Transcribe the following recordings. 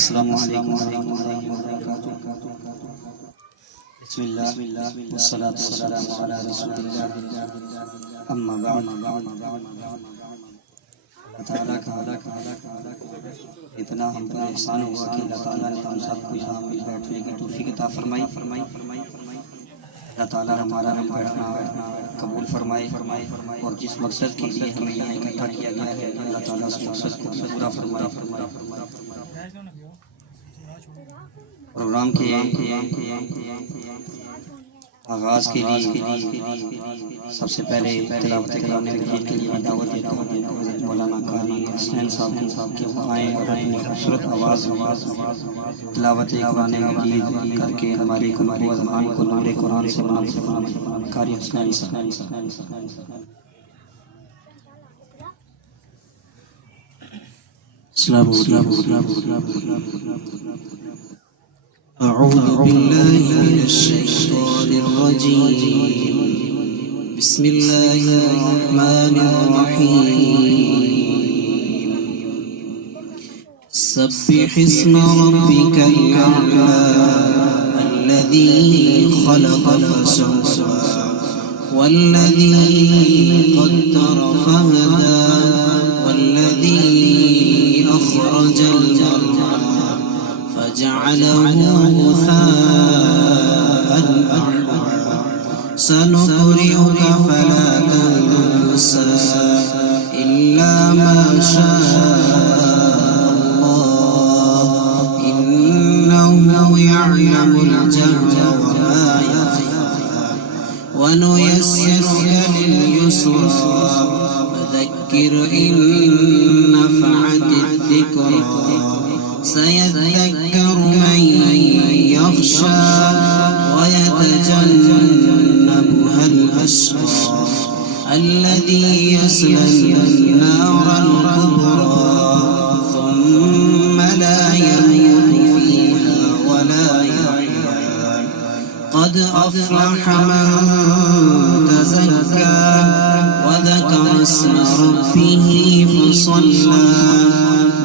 السلام علیکم ورحمۃ اللہ وبرکاتہ۔ بسم اللہ والصلاة والسلام علی رسول اللہ، اما بعد۔ اللہ تعالیٰ کا اتنا ہم پر احسان ہوا کہ اللہ تعالیٰ نے ہم سب کو یہاں مل بیٹھنے کی توفیق عطا فرمائی۔ اللہ تعالیٰ ہمارا مل بیٹھنا قبول فرمائے، اور جس مقصد کے لیے ہمیں یہاں اکٹھا کیا گیا ہے اللہ تعالیٰ اس مقصد کو پورا فرمائے۔ پروگرام کے آغاز کے لیے سب سے پہلے تلاوت قرآن مجید کے لیے میں دعوت دیتا ہوں مولانا قاری حسین صاحب کے آئیں اور اپنی خوبصورت آواز تلاوت قرآن مجید کر کے ہمارے قلوب و اذہان کو نور قرآن سے منور فرمائیں۔ قاری حسین صاحب۔ السلام أعوذ بالله من الشيطان الرجيم، بسم الله الرحمن الرحيم، سبح اسم ربك الأعلى الذي خلق فسوى والذي قدر فهدى والذي أخرج المرعى فجعله غثاء أحوى سنقرئك فلا تنسى إلا ما شاء الله إنه يعلم الجهر وما يخفى ونيسرك لليسرى فذكر إن نفعت الذكرى سيذكر من يخشى ويتجنبها الأشقى الذي يصلى النار الكبرى ثم لا يموت فيها ولا يحيا قد أفلح من تزكى وذكر اسم ربه فصلى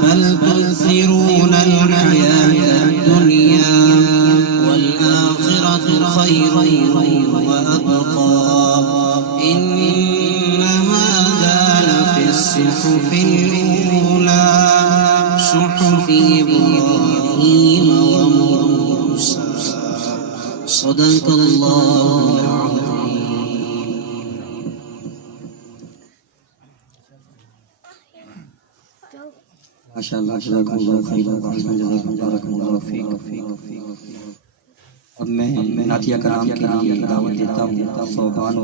بل تؤثرون الحياة الدنيا والآخرة خير وأبقى إن هذا لفي الصحف الأولى صحف إبراهيم وموسى صدق الله العظيم۔ ماشاءاللہ، جزاکم اللہ خیر، جزاکم اللہ فیک۔ اب میں نعتیہ کلام کے لیے دعوت دیتا ہوں صوبان اور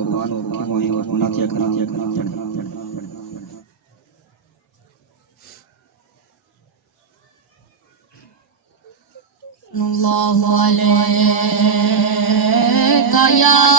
نعتیہ کلام پڑھیں۔ اللہ علیہ یا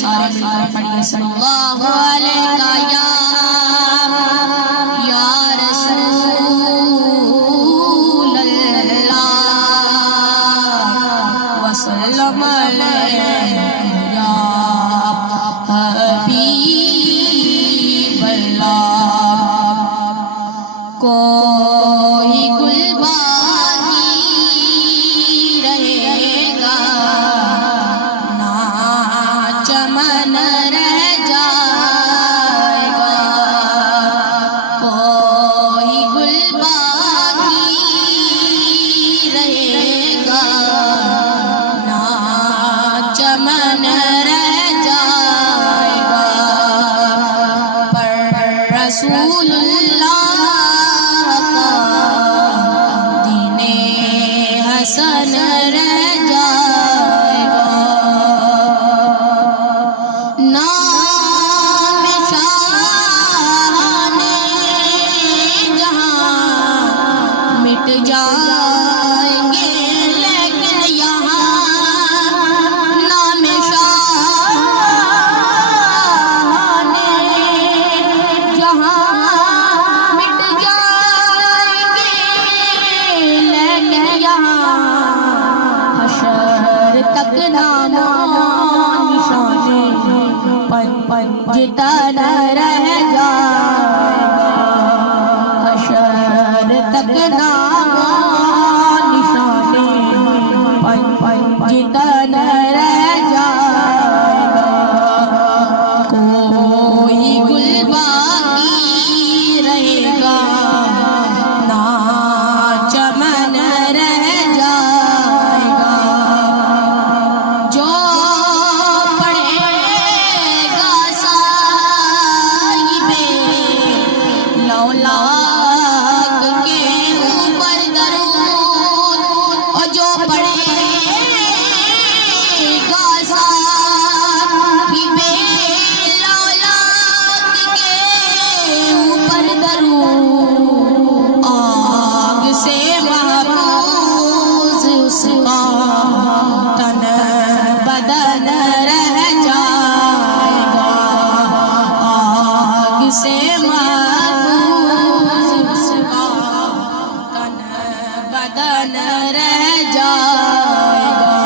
سارے مل کر پڑھیے صلی اللہ علیہ یا رسول اللہ وسلم علیہ یا حبیب اللہ۔ کوئی گلبانی رہے گا چمن رہ جائے حسن رہ جائے گا نام شاہان جہاں مٹ جائیں گے لیکن یہاں نام شاہان جہاں مٹ جائیں گے لیکن یہاں حشر تک نام نشان پنجتن رہ جائے گا حشر تک نام نشان پنجتن رہ جائے گا کوئی گل باقی رہے گا نہ چمن رہ جائے گا جو پڑھے گا صاحب لولاک کے اوپر درود اور جو پڑھے گا صاحب لولاک کے اوپر درود آگ سے محفوظ اس کا تن بدن رہ جائے گا آگ سے محفوظ اس کا تن بدن رہ جائے گا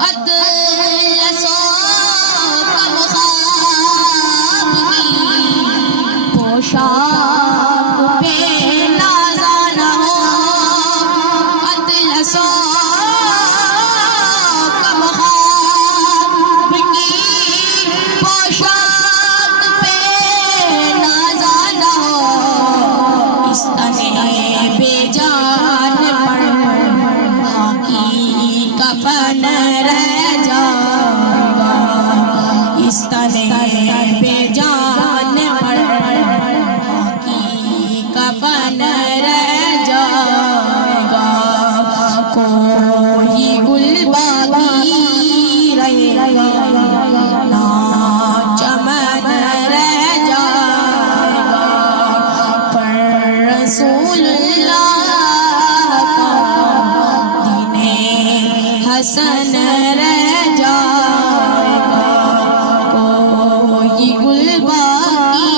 اطلس و کم خواب کی پوشاک پہ نازا نہ ہو اطلس و کم خواب کی پوشاک پہ نازا نہ ہو اس تنے بے جان پر خاکی کفن رہ جائے گا اس تنے بے جان پر خاکی کفن رہ جائے گا کوئی گل باقی رہے گا نہ چمن رہ جائے گا پر رسول اللہ کا دین حسن رہ جائے گا کوئی گل باقی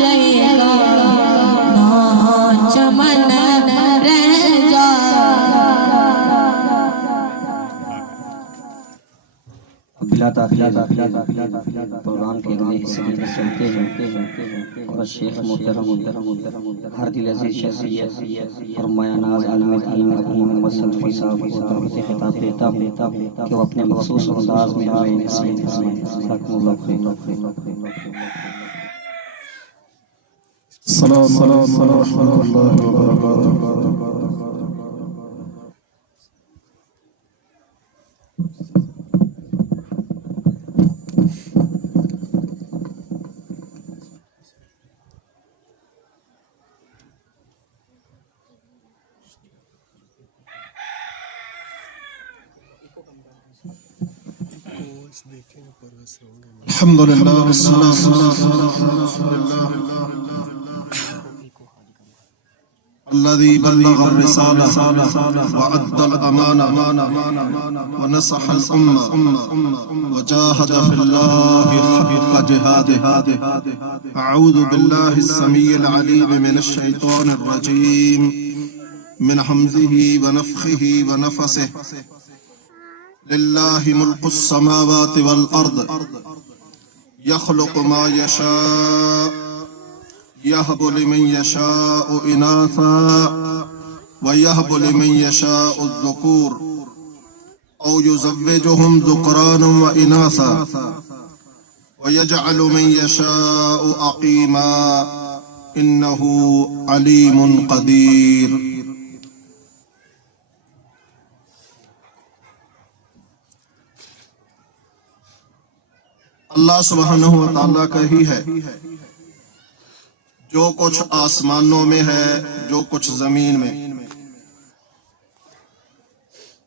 رہے گا نہ چمن رہ جائے بلا تاخیر پروگرام کے اگلے حصے کی طرف چلتے ہیں اور شیخ محترم ہر دل عزیز شخصیت اور مایا ناز عالم دین ابو محمد سلفی صاحب کو دعوت خطاب دیتا ہوں کہ وہ اپنے مخصوص انداز میں ہمیں نصیحت فرمائیں جزاکم اللہ خیر السلام علیکم ورحمۃ اللہ وبرکاتہ الحمد للہ والصلاة والسلام على رسول الله الذي بلغ الرسالة وأدى الأمانة ونصح الأمة وجاهد في الله حق جهاده أعوذ بالله السميع العليم من الشيطان الرجيم من همزه ونفخه ونفسه لله ملك السماوات والأرض يخلق ما يشاء يهب لمن يشاء إناثا ويهب لمن يشاء الذكور أو يزوجهم ذكرانا وإناثا ويجعل من يشاء عقيما إنه عليم قدير اللہ سبحانہ و تعالیٰ کا ہی ہے جو کچھ آسمانوں میں ہے جو کچھ زمین میں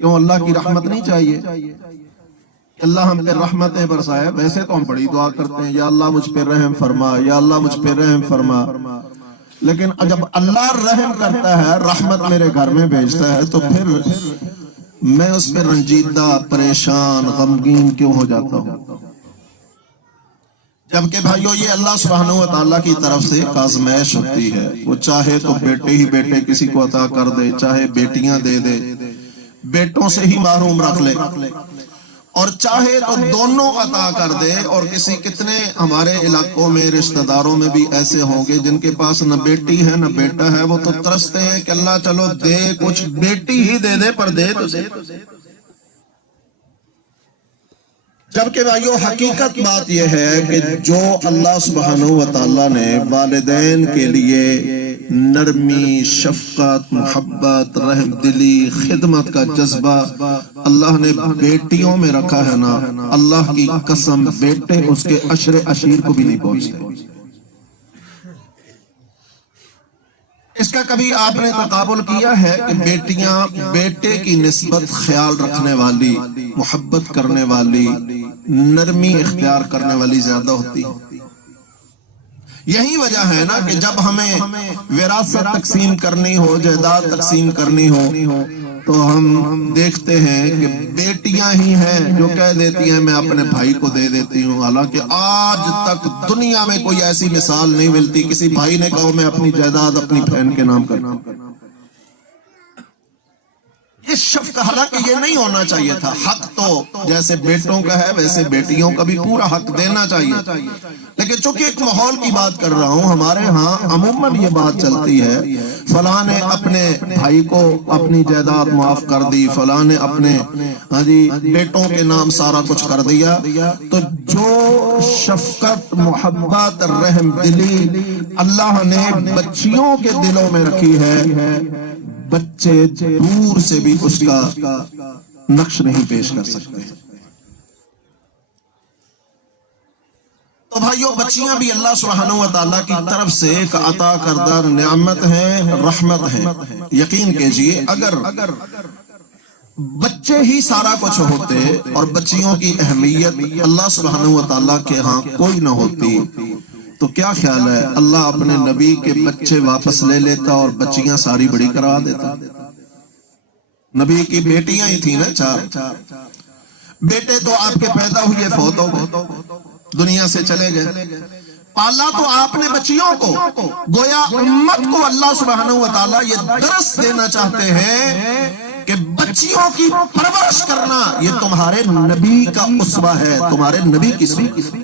کیوں اللہ کی رحمت نہیں چاہیے؟ اللہ ہم پہ رحمتیں برسائے. ویسے تو ہم بڑی دعا کرتے ہیں، یا اللہ مجھ پہ رحم فرما، یا اللہ مجھ پہ رحم فرما. لیکن جب اللہ رحم کرتا ہے، رحمت میرے گھر میں بھیجتا ہے، تو پھر میں اس پہ رنجیدہ، پریشان، غمگین کیوں ہو جاتا ہوں؟ جبکہ بھائیو یہ اللہ سبحانہ و تعالیٰ کی طرف سے ایک آزمائش ہوتی ہے. وہ چاہے تو بیٹے ہی بیٹے کسی کو عطا کر دے، چاہے بیٹیاں دے دے، بیٹوں سے ہی محروم رکھ لے، اور چاہے تو دونوں عطا کر دے. اور کتنے ہمارے علاقوں میں، رشتہ داروں میں بھی ایسے ہوں گے جن کے پاس نہ بیٹی ہے نہ بیٹا ہے. وہ تو ترستے ہیں کہ اللہ چلو دے، کچھ بیٹی ہی دے دے، پر دے تو دے. جبکہ بھائیو حقیقت بات یہ ہے کہ جو اللہ سبحانہ و تعالیٰ نے والدین کے لیے نرمی، شفقت، محبت، رحم دلی، خدمت کا جذبہ اللہ نے بیٹیوں میں رکھا ہے نا، اللہ کی قسم بیٹے اس کے عشر عشیر کو بھی نہیں پہنچتے. اس کا کبھی آپ نے تقابل کیا ہے کہ بیٹیاں بیٹے کی نسبت خیال رکھنے والی، محبت کرنے والی، نرمی اختیار کرنے والی زیادہ ہوتی ہے؟ یہی وجہ ہے نا کہ جب ہمیں وراثت تقسیم کرنی ہو، جائیداد تقسیم کرنی ہو، تو ہم دیکھتے ہیں کہ بیٹیاں ہی ہیں جو کہہ دیتی ہیں میں اپنے بھائی کو دے دیتی ہوں. حالانکہ آج تک دنیا میں کوئی ایسی مثال نہیں ملتی کسی بھائی نے کہا میں اپنی جائیداد اپنی بہن کے نام کرنا. اس شفقت، حالانکہ یہ نہیں ہونا چاہیے تھا. حق تو جیسے بیٹوں کا ہے ویسے بیٹیوں کا بھی پورا حق دینا چاہیے. لیکن چونکہ ایک ماحول کی بات کر رہا ہوں، ہمارے ہاں عموماً یہ بات چلتی ہے فلاں نے اپنے بھائی کو اپنی جائیداد معاف کر دی، فلاں نے اپنے بیٹوں کے نام سارا کچھ کر دیا. تو جو شفقت، محبت، رحم دلی اللہ نے بچیوں کے دلوں میں رکھی ہے، بچے دور سے بھی اس کا نقش نہیں پیش کر سکتے. تو بھائیو بچیاں بھی اللہ سبحانہ و تعالیٰ کی طرف سے ایک عطا کردہ نعمت ہے، رحمت ہے. یقین کیجئے اگر بچے ہی سارا کچھ ہوتے اور بچیوں کی اہمیت اللہ سبحانہ و تعالیٰ کے ہاں کوئی نہ ہوتی، تو کیا خیال ہے اللہ اپنے نبی کے بچے واپس لے لیتا اور بچیاں ساری بڑی کرا دیتا؟ نبی کی بیٹیاں ہی تھیں نا 4. بیٹے تو آپ کے پیدا ہوئے فوت ہو گئے، دنیا سے چلے گئے. پالا تو آپ نے بچیوں کو. گویا امت کو اللہ سبحانہ و تعالیٰ یہ درس دینا چاہتے ہیں کہ بچیوں کی پرورش کرنا یہ تمہارے نبی کا اسوہ ہے، تمہارے نبی کی سنت.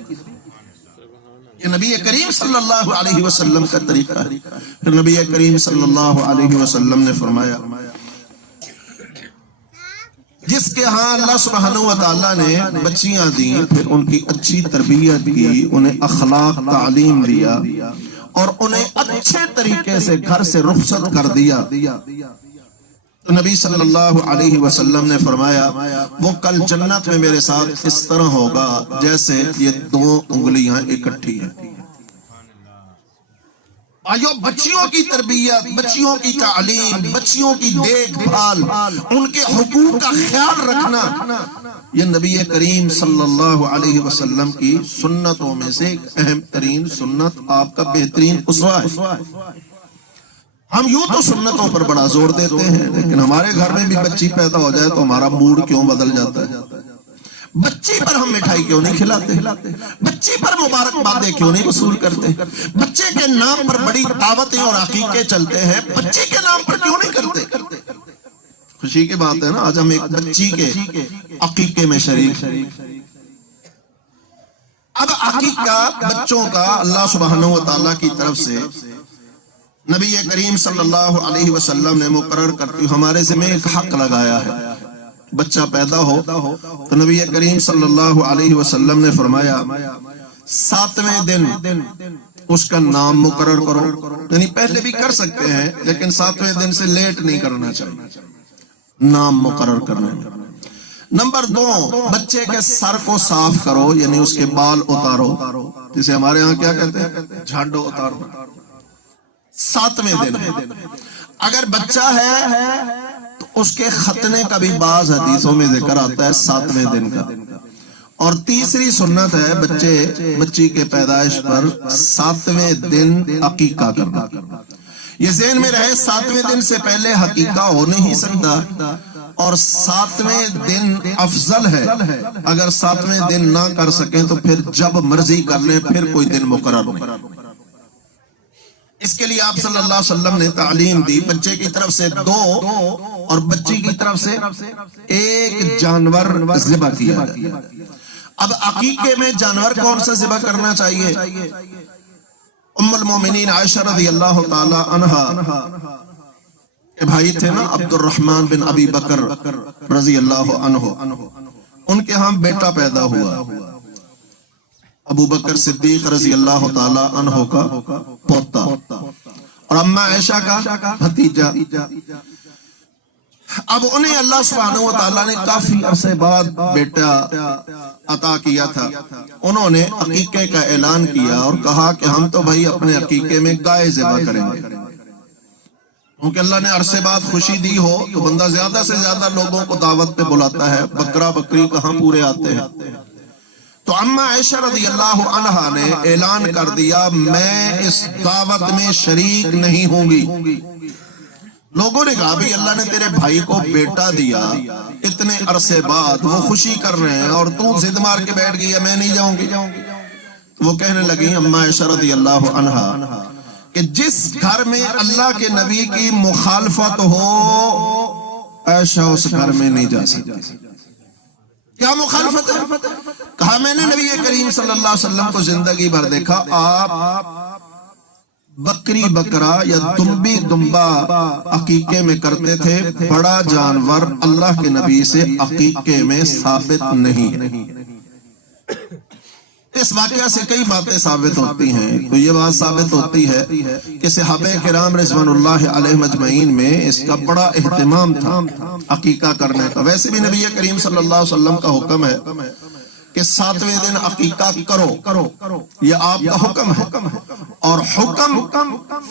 یہ نبی کریم صلی اللہ علیہ وسلم کا طریقہ ہے. پھر نبی کریم صلی اللہ علیہ وسلم نے فرمایا جس کے ہاں اللہ سبحانہ و تعالیٰ نے بچیاں دیں، پھر ان کی اچھی تربیت کی، انہیں اخلاق تعلیم دیا اور انہیں اچھے طریقے سے گھر سے رخصت کر دیا، تو نبی صلی اللہ علیہ وسلم نے فرمایا وہ کل جنت میں میرے ساتھ اس طرح ہوگا جیسے یہ 2 انگلیاں اکٹھی ہیں. آئیو بچیوں کی تربیت، بچیوں کی تعلیم، بچیوں کی دیکھ بھال، ان کے حقوق کا خیال رکھنا، یہ نبی کریم صلی اللہ علیہ وسلم کی سنتوں میں سے ایک اہم ترین سنت، آپ کا بہترین اسوہ ہے. ہم یوں تو سنتوں پر بڑا زور دیتے ہیں، لیکن ہمارے گھر میں بھی بچی پیدا ہو جائے تو ہمارا موڈ کیوں بدل جاتا ہے؟ بچی پر ہم مٹھائی کیوں نہیں کھلاتے؟ بچی پر مبارکبادیں کیوں نہیں وصول کرتے؟ بچے کے نام پر بڑی دعوتیں اور عقیقے چلتے ہیں، بچی کے نام پر کیوں نہیں کرتے؟ خوشی کی بات ہے نا، آج ہم ایک بچی کے عقیقے میں شریک ہیں. اب عقیقہ بچوں کا اللہ سبحانہ و تعالیٰ کی طرف سے نبی کریم صلی اللہ علیہ وسلم نے مقرر کرتی ہمارے ذمہ ایک حق لگایا ہے. بچہ پیدا ہو تو نبی کریم صلی اللہ علیہ وسلم نے فرمایا 7ویں دن اس کا نام مقرر کرو. یعنی پہلے بھی کر سکتے ہیں لیکن 7ویں دن سے لیٹ نہیں کرنا چاہیے نام مقرر کرنے میں. نمبر 2، بچے کے سر کو صاف کرو، یعنی اس کے بال اتارو، جسے ہمارے ہاں کیا کہتے ہیں جھاڑو اتارو. 7ویں دن ہے. اگر بچہ ہے تو اس کے ختنے کا بھی بعض حدیثوں میں ذکر آتا ہے 7ویں دن کا. اور تیسری سنت ہے بچی کے پیدائش پر 7ویں دن عقیقہ کرنا. یہ ذہن میں رہے 7ویں دن سے پہلے عقیقہ ہو نہیں سکتا، اور 7ویں دن افضل ہے. اگر 7ویں دن نہ کر سکیں تو پھر جب مرضی کر لیں، پھر کوئی دن مقرر نہیں. اس کے لیے آپ صلی اللہ علیہ وسلم نے تعلیم دی، بچے کی طرف سے 2 اور بچی کی طرف سے 1 جانور ذبح کیا جائے. اب عقیقے میں جانور کون سا ذبح کرنا چاہیے؟ ام المومنین عائشہ رضی اللہ تعالی عنہا کے بھائی تھے نا عبد الرحمن بن ابی بکر رضی اللہ عنہ، ان کے ہاں بیٹا پیدا ہوا، ابو بکر صدیق رضی اللہ تعالی عنہ کا پوتا اور اماں عائشہ کا بھتیجا. اب انہیں اللہ سبحانہ و تعالیٰ نے کافی عرصے بعد بیٹا عطا کیا تھا. انہوں نے عقیقے کا اعلان کیا اور کہا کہ ہم تو بھائی اپنے عقیقے میں گائے ذبح کریں گے، کیونکہ اللہ نے عرصے بعد خوشی دی ہو تو بندہ زیادہ سے زیادہ لوگوں کو دعوت پہ بلاتا ہے، بکرا بکری کہاں پورے آتے ہیں. تو اماں عائشہ رضی اللہ عنہا نے اعلان کر دیا میں اس دعوت میں شریک نہیں ہوں گی. لوگوں نے کہا بھی اللہ نے تیرے بھائی کو بیٹا دیا، اتنے عرصے بعد وہ خوشی کر رہے ہیں اور تو ضد مار کے بیٹھ گئی ہے میں نہیں جاؤں گی. تو وہ کہنے لگی اماں عائشہ رضی اللہ عنہا کہ جس گھر میں اللہ کے نبی کی مخالفت ہو عائشہ اس گھر میں نہیں جا سکتی. کیا مخالفت ہے؟ کہا میں نے نبی کریم صلی اللہ علیہ وسلم کو زندگی بھر دیکھا آپ بکری بکرا یا دمبی دمبا عقیقے میں کرتے تھے، بڑا جانور اللہ کے نبی سے عقیقے میں ثابت نہیں ہے. اس واقعہ سے کئی باتیں ثابت ہوتی ہیں. تو یہ بات ثابت ہوتی ہے کہ صحابہ کرام رضوان اللہ علیہ مجمعین میں اس کا بڑا اہتمام تھا عقیقہ کرنے کا. ویسے بھی نبی کریم صلی اللہ علیہ وسلم کا حکم ہے کہ 7ویں دن عقیقہ کرو، یہ آپ کا حکم ہے، اور حکم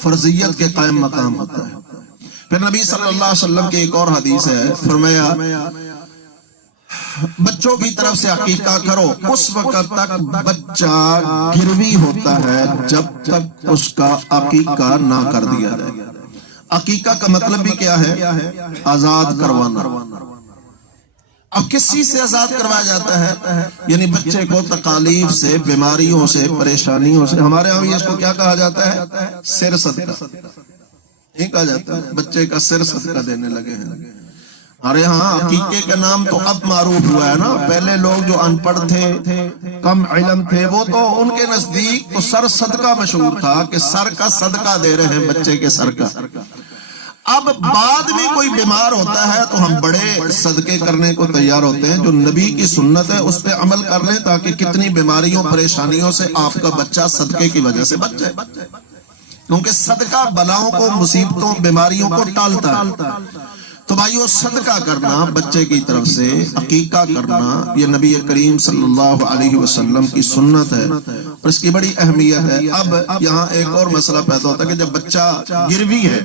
فرضیت کے قائم مقام ہوتا ہے. پھر نبی صلی اللہ علیہ وسلم کی ایک اور حدیث ہے، فرمایا بچوں کی طرف سے عقیقہ کرو اس وقت تک بچہ گروی ہوتا ہے جب تک اس کا عقیقہ نہ کر دیا جائے. عقیقہ کا مطلب بھی کیا ہے؟ آزاد کروانا. اب کس چیز سے آزاد کروایا جاتا ہے؟ یعنی بچے کو تکالیف سے، بیماریوں سے، پریشانیوں سے. ہمارے ہاں اس کو کیا کہا جاتا ہے؟ سر صدقہ. نہیں کہا جاتا ہے بچے کا سر صدقہ دینے لگے ہیں. ارے ہاں عقیقے کا نام تو اب معروف ہوا ہے نا. پہلے لوگ جو ان پڑھ تھے، کم علم تھے، وہ تو ان کے نزدیک تو سر صدقہ مشہور تھا کہ سر کا صدقہ دے رہے ہیں بچے کے سر کا. اب بعد میں کوئی بیمار ہوتا ہے تو ہم بڑے صدقے کرنے کو تیار ہوتے ہیں. جو نبی کی سنت ہے اس پہ عمل کر لیں تاکہ کتنی بیماریوں پریشانیوں سے آپ کا بچہ صدقے کی وجہ سے بچ جائے. کیونکہ صدقہ بلاؤں کو، مصیبتوں، بیماریوں کو ٹالتا ہے. تو بھائیو صدقہ کرنا بچے کی طرف سے، عقیقہ کرنا، یہ نبی کریم صلی اللہ علیہ وسلم کی سنت ہے اور اس کی بڑی اہمیت ہے. اب یہاں ایک اور مسئلہ پیدا ہوتا ہے کہ جب بچہ گروی ہے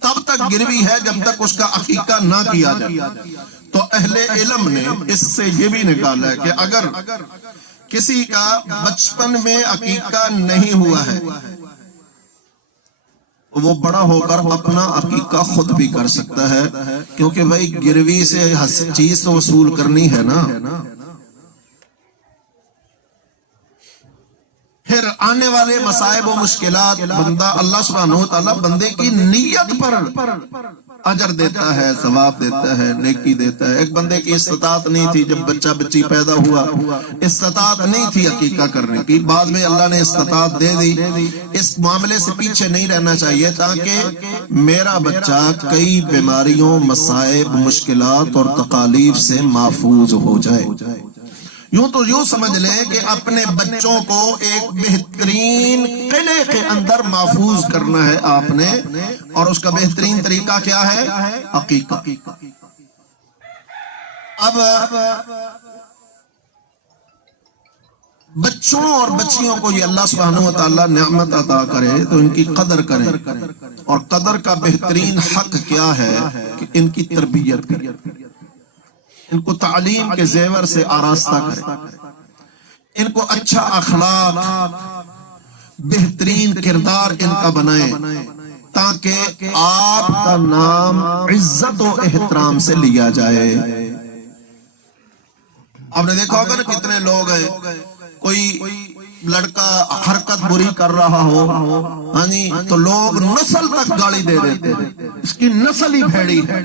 تب تک گروی ہے جب تک اس کا عقیقہ نہ کیا جائے. تو اہل علم نے اس سے یہ بھی نکالا ہے کہ اگر کسی کا بچپن میں عقیقہ نہیں ہوا ہے وہ بڑا ہو کر اپنا عقیقہ خود بھی کر سکتا ہے، کیونکہ بھائی گروی سے چیز تو وصول کرنی ہے نا. پھر آنے والے مصائب و مشکلات بندہ اللہ سبحانہ و تعالیٰ بندے کی نیت پر اجر دیتا ہے، ثواب دیتا ہے، نیکی دیتا ہے. ایک بندے کی استطاعت نہیں تھی، جب بچہ بچی پیدا ہوا استطاعت نہیں تھی عقیقہ کرنے کی، بعد میں اللہ نے استطاعت دے دی. اس معاملے سے پیچھے نہیں رہنا چاہیے تاکہ میرا بچہ کئی بیماریوں، مصائب، مشکلات اور تکالیف سے محفوظ ہو جائے. یوں تو یوں سمجھ لیں کہ اپنے بچوں کو ایک بہترین قلعے کے اندر محفوظ کرنا ہے آپ نے، اور اس کا بہترین طریقہ کیا ہے؟ عقیقہ. اب بچوں اور بچیوں کو یہ اللہ سبحانہ و تعالیٰ نعمت عطا کرے تو ان کی قدر کریں، اور قدر کا بہترین حق کیا ہے کہ ان کی تربیت کریں، ان کو تعلیم کے زیور سے آراستہ کریں، ان کو اچھا اخلاق، بہترین کردار ان کا بنائیں، تاکہ آپ کا نام عزت و احترام سے لیا جائے۔ آپ نے دیکھا ہوگا نا کتنے لوگ ہیں، کوئی لڑکا حرکت بری کر رہا ہو، ہاں جی، تو لوگ نسل تک گالی دے دیتے ہیں، اس کی نسل ہی بھیڑی ہے،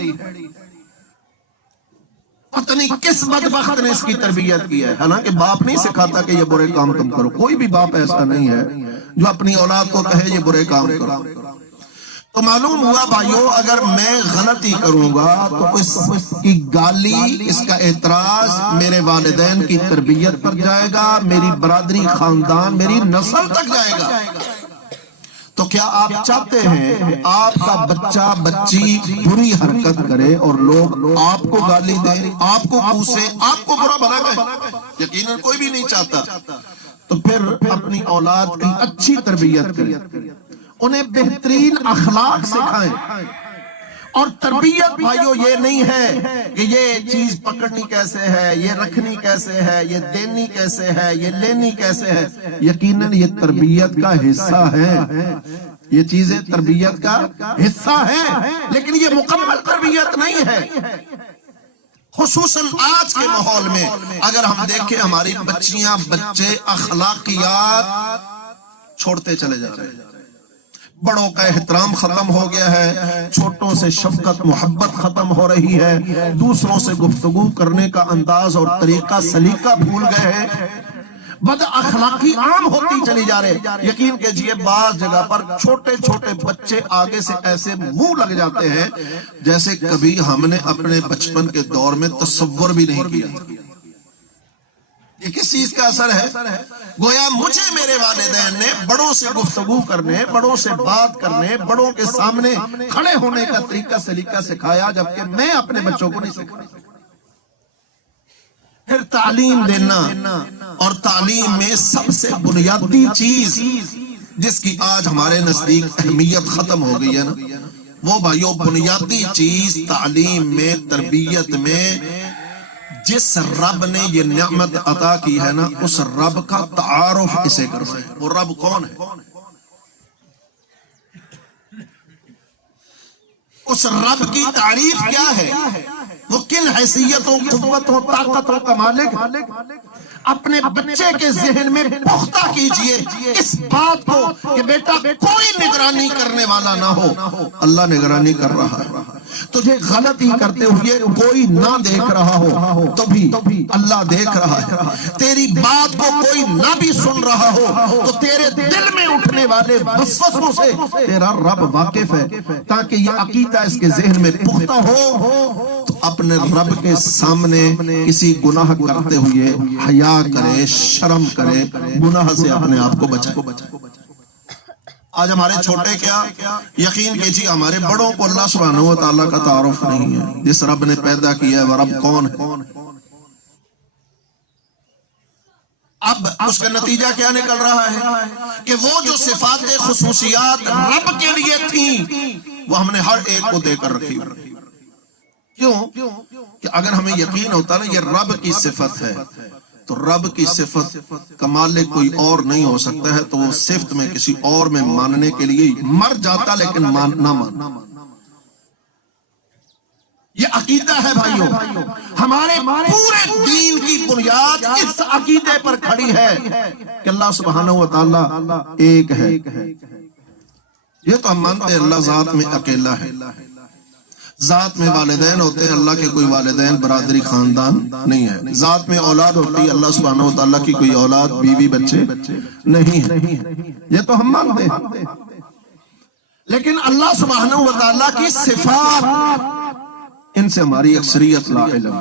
پتہ نہیں کس بدبخت نے اس کی تربیت کی ہے۔ حالانکہ باپ نہیں سکھاتا کہ یہ برے کام تم کرو، کوئی بھی باپ ایسا نہیں ہے جو اپنی اولاد کو کہے یہ برے کام کرو۔ تو معلوم ہوا بھائیو، اگر میں غلطی کروں گا تو اس کی گالی، اس کا اعتراض میرے والدین کی تربیت پر جائے گا، میری برادری، خاندان، میری نسل تک جائے گا۔ تو کیا آپ چاہتے ہیں کہ آپ کا بچہ بچی بری حرکت کرے اور لوگ آپ کو گالی دیں، آپ کو کوسیں، آپ کو برا بھلا کہیں؟ یقیناً کوئی بھی نہیں چاہتا۔ تو پھر اپنی اولاد کی اچھی تربیت کریں، انہیں بہترین اخلاق سکھائیں، اور تربیت بھائیو یہ نہیں ہے کہ یہ چیز پکڑنی کیسے ہے، یہ رکھنی کیسے ہے، یہ دینی کیسے ہے، یہ لینی کیسے ہے۔ یقیناً یہ تربیت کا حصہ ہے، یہ چیزیں تربیت کا حصہ ہیں، لیکن یہ مکمل تربیت نہیں ہے۔ خصوصاً آج کے ماحول میں اگر ہم دیکھیں، ہماری بچیاں بچے اخلاقیات چھوڑتے چلے جا رہے ہیں، بڑوں کا احترام ختم ہو گیا ہے، چھوٹوں سے شفقت محبت ختم ہو رہی ہے، دوسروں سے گفتگو کرنے کا انداز اور طریقہ سلیقہ بھول گئے ہیں، بد اخلاقی عام ہوتی چلی جا رہے۔ یقین کیجئے بعض جگہ پر چھوٹے چھوٹے بچے آگے سے ایسے منہ لگ جاتے ہیں جیسے کبھی ہم نے اپنے بچپن کے دور میں تصور بھی نہیں کیا۔ یہ کس چیز کا اثر ہے؟ گویا مجھے میرے والدین نے بڑوں سے گفتگو کرنے، بڑوں سے بات کرنے، بڑوں کے سامنے کھڑے ہونے کا طریقہ سلیقہ سکھایا، جبکہ میں اپنے بچوں کو نہیں سکھایا۔ پھر تعلیم دینا، اور تعلیم میں سب سے بنیادی چیز جس کی آج ہمارے نزدیک اہمیت ختم ہو گئی ہے نا، وہ بھائیو بنیادی چیز تعلیم میں، تربیت میں جس رب نے یہ نعمت عطا کی ہے نا، اس رب کا تعارف اسے کروائیں۔ وہ رب کون ہے؟ اس رب کی تعریف کیا ہے؟ وہ کن حیثیتوں، قوتوں، طاقتوں کا مالک؟ اپنے بچے کے ذہن میں پختہ کیجئے اس بات کو کہ بیٹا کوئی نگرانی کرنے والا نہ ہو، اللہ نگرانی کر رہا ہے۔ تجھے غلطی کرتے ہوئے کوئی نہ دیکھ رہا ہو تو بھی اللہ دیکھ رہا ہے، تیری بات کو کوئی نہ بھی سن رہا ہو تو تیرے دل میں اٹھنے والے وسوسوں سے تیرا رب واقف ہے۔ تاکہ یہ عقیدہ اس کے ذہن میں پختہ ہو تو اپنے رب کے سامنے کسی گناہ کرتے ہوئے حیا کرے، شرم کرے، گناہ سے اپنے آپ کو بچائے۔ آج ہمارے چھوٹے کیا، یقین کیجیے ہمارے بڑوں کو اللہ سبحانہ و تعالیٰ کا تعارف نہیں ہے۔ جس رب نے پیدا کیا ہے وہ رب کون ہے؟ اب اس کا نتیجہ کیا نکل رہا ہے کہ وہ جو صفات خصوصیات رب کے لیے تھیں وہ ہم نے ہر ایک کو دے کر رکھی۔ کیوں؟ کہ اگر ہمیں یقین ہوتا نا یہ رب کی صفت ہے تو رب کی صفت کا مالک کوئی اور نہیں ہو سکتا ہے، تو وہ صفت میں کسی اور میں ماننے کے لیے مر جاتا لیکن نہ مان۔ یہ عقیدہ ہے بھائیو، ہمارے پورے دین کی بنیاد اس عقیدے پر کھڑی ہے کہ اللہ سبحانہ و تعالیٰ ایک ہے۔ یہ تو ہم مانتے ہیں اللہ ذات میں اکیلا ہے، ذات میں والدین ہوتے ہیں، اللہ کے کوئی والدین برادری خاندان نہیں ہے، ذات میں اولاد ہوتی ہے، اللہ سبحانہ و تعالیٰ کی کوئی اولاد بیوی بچے نہیں ہے، یہ تو ہم مانتے ہیں۔ لیکن اللہ سبحانہ و تعالیٰ کی صفات، ان سے ہماری اکثریت لا علم۔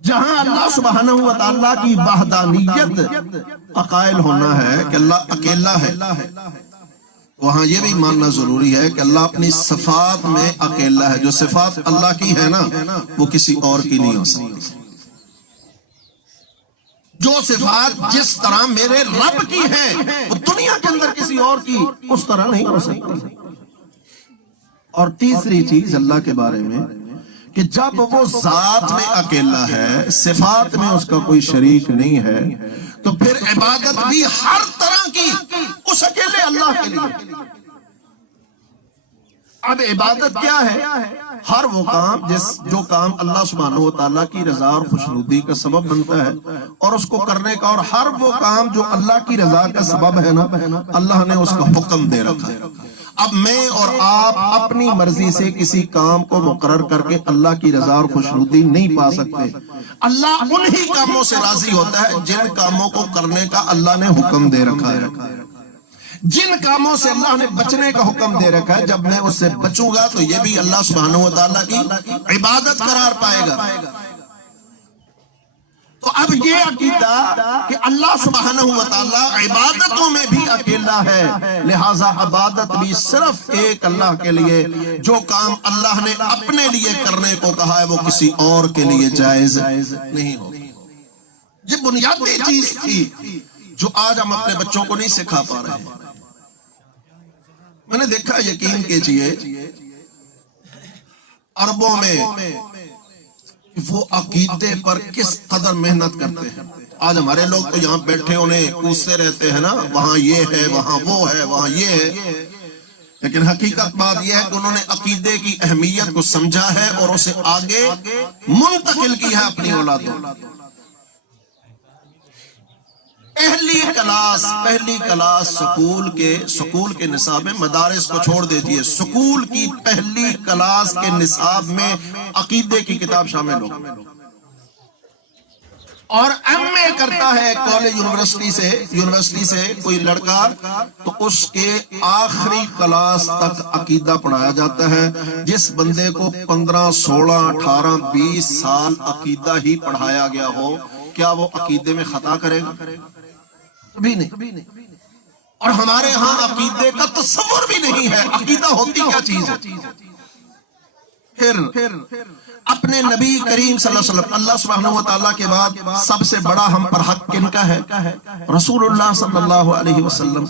جہاں اللہ سبحانہ و تعالیٰ کی وحدانیت کا قائل ہونا ہے کہ اللہ اکیلا ہے، وہاں یہ بھی ماننا ضروری ہے کہ اللہ اپنی صفات میں اکیلا ہے۔ جو صفات اللہ کی ہے نا وہ کسی اور کی نہیں ہو سکتی۔ جو صفات جس طرح میرے رب کی ہیں وہ دنیا کے اندر کسی اور کی اس طرح نہیں ہو سکتی۔ اور تیسری چیز اللہ کے بارے میں کہ جب وہ ذات میں اکیلا ہے، صفات میں اس کا کوئی شریک نہیں ہے، تو پھر عبادت بھی ہر طرح کی اس اکیلے اللہ کے لیے۔ اب عبادت کیا ہے؟ ہر وہ کام جو کام اللہ سبحانہ و تعالیٰ کی رضا اور خوشنودی کا سبب بنتا ہے اور اس کو کرنے کا، اور ہر وہ کام جو اللہ کی رضا کا سبب ہے نا، اللہ نے اس کا حکم دے رکھا ہے۔ اب میں اور آپ اپنی مرضی سے کسی کام کو مقرر کر کے اللہ کی رضا اور خوشنودی نہیں پا سکتے۔ اللہ انہی کاموں سے راضی ہوتا ہے جن کاموں کو کرنے کا اللہ نے حکم دے رکھا ہے۔ جن کاموں سے اللہ نے بچنے کا حکم دے رکھا ہے، جب میں اس سے بچوں گا تو یہ بھی اللہ سبحانہ و تعالیٰ کی عبادت قرار پائے گا۔ تو اب یہ عقیدہ کہ اللہ سبحانہ و تعالیٰ عبادتوں میں بھی اکیلا ہے، لہٰذا عبادت بھی صرف ایک اللہ کے لیے، جو کام اللہ نے اپنے لیے کرنے کو کہا ہے وہ کسی اور کے لیے جائز نہیں ہوگا۔ یہ بنیادی چیز تھی جو آج ہم اپنے بچوں کو نہیں سکھا پا رہے ہیں۔ میں نے دیکھا، یقین کیجئے، عربوں میں وہ عقیدے پر کس قدر محنت کرتے ہیں۔ آج ہمارے لوگ تو یہاں بیٹھے انہیں کوستے رہتے ہیں نا، وہاں یہ ہے، وہاں وہ ہے، وہاں یہ ہے، لیکن حقیقت بات یہ ہے کہ انہوں نے عقیدے کی اہمیت کو سمجھا ہے اور اسے آگے منتقل کی ہے اپنی اولادوں۔ پہلی کلاس سکول کے نصاب میں، مدارس کو چھوڑ دیجئے، سکول کی پہلی کلاس کے نصاب میں عقیدے کی کتاب شامل ہو، اور ایم اے کرتا ہے کالج یونیورسٹی سے کوئی لڑکا، تو اس کے آخری کلاس تک عقیدہ پڑھایا جاتا ہے۔ جس بندے کو 15 16 18 20 سال عقیدہ ہی پڑھایا گیا ہو، کیا وہ عقیدے میں خطا کرے گا؟ بھی نہیں۔ اور ہمارے ہاں عقیدے کا تصور بھی نہیں ہے، عقیدہ ہوتی کیا چیز ہے۔ پھر اپنے نبی کریم صلی اللہ علیہ وسلم، اللہ سبحانہ و تعالیٰ کے بعد سب سے بڑا ہم پر حق کن کا ہے؟ رسول اللہ صلی اللہ علیہ وسلم۔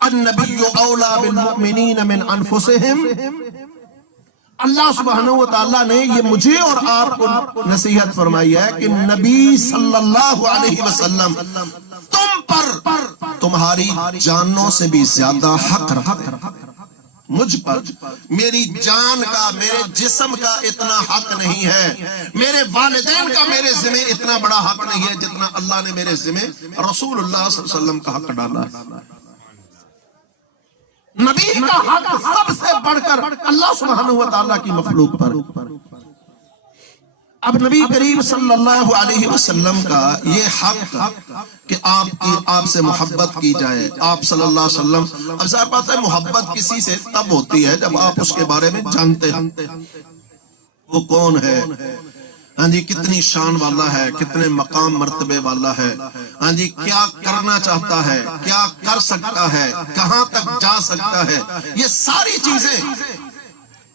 النبی اولا بالمؤمنین من انفسہم۔ اللہ سبحانہ و تعالیٰ نے یہ مجھے اور آپ کو نصیحت فرمائی ہے کہ نبی صلی اللہ علیہ وسلم تم پر تمہاری جانوں سے بھی زیادہ حق رکھتے ہیں۔ مجھ پر میری جان کا، میرے جسم کا اتنا حق نہیں ہے، میرے والدین کا میرے ذمہ اتنا بڑا حق نہیں ہے جتنا اللہ نے میرے ذمہ رسول اللہ صلی اللہ علیہ وسلم کا حق ڈالا ہے۔ نبی کا حق سب سے بڑھ کر اللہ سبحانہ و تعالیٰ کی مخلوق پر۔ اب نبی کریم صلی اللہ علیہ وسلم کا یہ حق کہ آپ سے محبت کی جائے، آپ صلی اللہ علیہ وسلم، اب ظاہر بات ہے محبت کسی سے تب ہوتی ہے جب آپ اس کے بارے میں جانتے ہیں وہ کون ہے، ہاں جی کتنی شان والا ہے، کتنے مقام مرتبے والا ہے، ہاں جی کیا کرنا چاہتا ہے، کیا کر سکتا ہے، کہاں تک جا سکتا ہے۔ یہ ساری چیزیں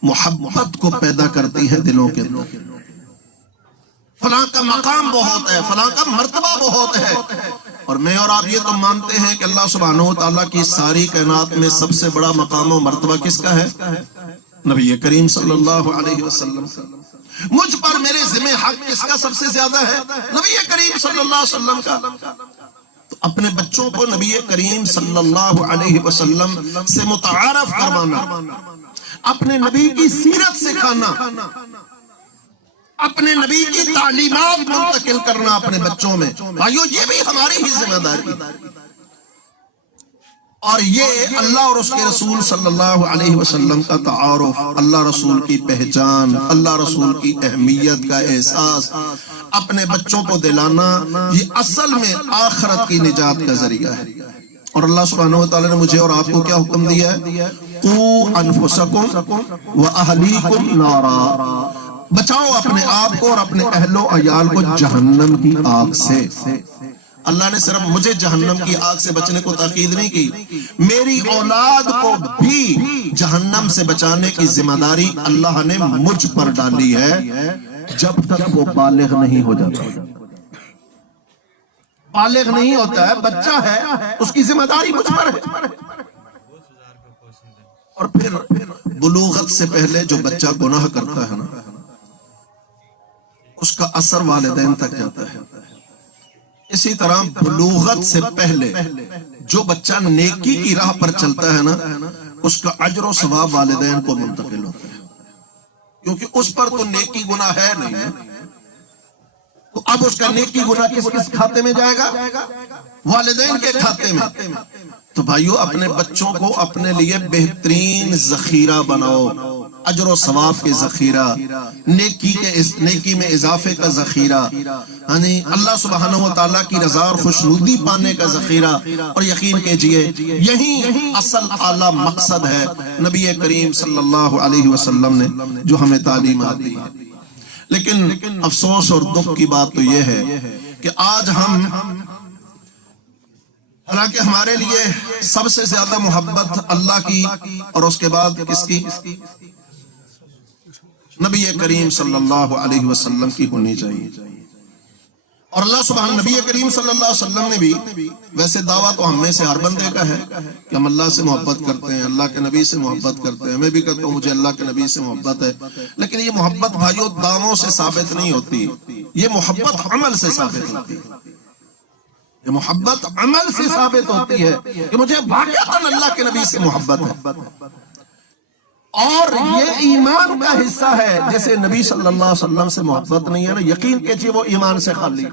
محبت کو پیدا کرتی ہے دلوں کے اندر۔ فلاں کا مقام بہت ہے، فلاں کا مرتبہ بہت ہے، اور میں اور آپ یہ تو مانتے ہیں کہ اللہ سبحانہ و تعالیٰ کی ساری کائنات میں سب سے بڑا مقام و مرتبہ کس کا ہے؟ نبی کریم صلی اللہ علیہ وسلم۔ مجھ پر میرے ذمہ حق کس کا سب سے زیادہ ہے؟ نبی کریم صلی اللہ علیہ وسلم کا۔ تو اپنے بچوں کو نبی کریم صلی اللہ علیہ وسلم سے متعارف کروانا، اپنے نبی کی سیرت سکھانا، اپنے نبی کی تعلیمات منتقل کرنا اپنے بچوں میں، بھائیو یہ بھی ہماری ہی ذمہ داری ہے۔ اور یہ اللہ اور اس کے رسول صلی اللہ علیہ وسلم کا تعارف، اللہ رسول کی پہچان، اللہ رسول کی اہمیت کا احساس اپنے بچوں کو دلانا، یہ اصل میں آخرت کی نجات کا ذریعہ ہے۔ اور اللہ سبحانہ و تعالیٰ نے مجھے اور آپ کو کیا حکم دیا ہے؟ قُوا أَنفُسَكُمْ وَأَهْلِيكُمْ نَارًا، بچاؤ اپنے آپ کو اور اپنے اہل و عیال کو جہنم کی آگ سے۔ اللہ نے صرف مجھے جہنم کی آگ سے بچنے کو تاکید نہیں کی، میری اولاد کو بھی جہنم سے بچانے کی ذمہ داری اللہ نے مجھ پر ڈالی ہے جب تک وہ بالغ نہیں ہو جاتا۔ بالغ نہیں ہوتا ہے، بچہ ہے، اس کی ذمہ داری مجھ پر ہے۔ اور پھر بلوغت سے پہلے جو بچہ گناہ کرتا ہے نا، اس کا اثر والدین تک جاتا ہے۔ اسی طرح بلوغت سے پہلے جو بچہ نیکی کی راہ پر چلتا ہے نا، اس کا اجر و ثواب والدین کو منتقل ہوتا ہے، کیونکہ اس پر تو نیکی گناہ ہے نہیں ہے۔ تو اب اس کا نیکی گناہ کس کس کھاتے میں جائے گا؟ والدین کے کھاتے میں۔ تو بھائیو، اپنے بچوں کو اپنے لیے بہترین ذخیرہ بناؤ، اجر و ثواب کے ذخیرہ، نیکی میں اضافے کا ذخیرہ، یعنی اللہ سبحانہ و تعالیٰ کی رضا اور خوشنودی پانے کا ذخیرہ۔ اور یقین کیجئے یہی اصل اعلیٰ مقصد ہے نبی کریم صلی اللہ علیہ وسلم نے جو ہمیں تعلیمات دی۔ لیکن افسوس اور دکھ کی بات تو یہ ہے کہ آج ہم، حالانکہ ہمارے لیے سب سے زیادہ محبت اللہ کی اور اس کے بعد کس کی؟ نبی کریم صلی اللہ علیہ وسلم کی ہونی چاہیے۔ اور اللہ سبحانہ، نبی کریم صلی اللہ علیہ وسلم نے بھی، ویسے دعویٰ تو ہم میں سے ہر بندے کا ہے کہ ہم اللہ سے محبت کرتے ہیں، اللہ کے نبی سے محبت کرتے ہیں۔ میں بھی کہتا ہوں مجھے اللہ کے نبی سے محبت ہے، لیکن یہ محبت بھائیو دعووں سے ثابت نہیں ہوتی، یہ محبت عمل سے ثابت ہوتی ہے۔ یہ محبت عمل سے ثابت ہوتی ہے کہ مجھے واقعتاً اللہ کے نبی سے محبت ہے، اور یہ ایمان کا حصہ ہے۔ جیسے نبی صلی اللہ علیہ وسلم سے محبت نہیں ہے نا، یقین کیجئے وہ ایمان سے خالی،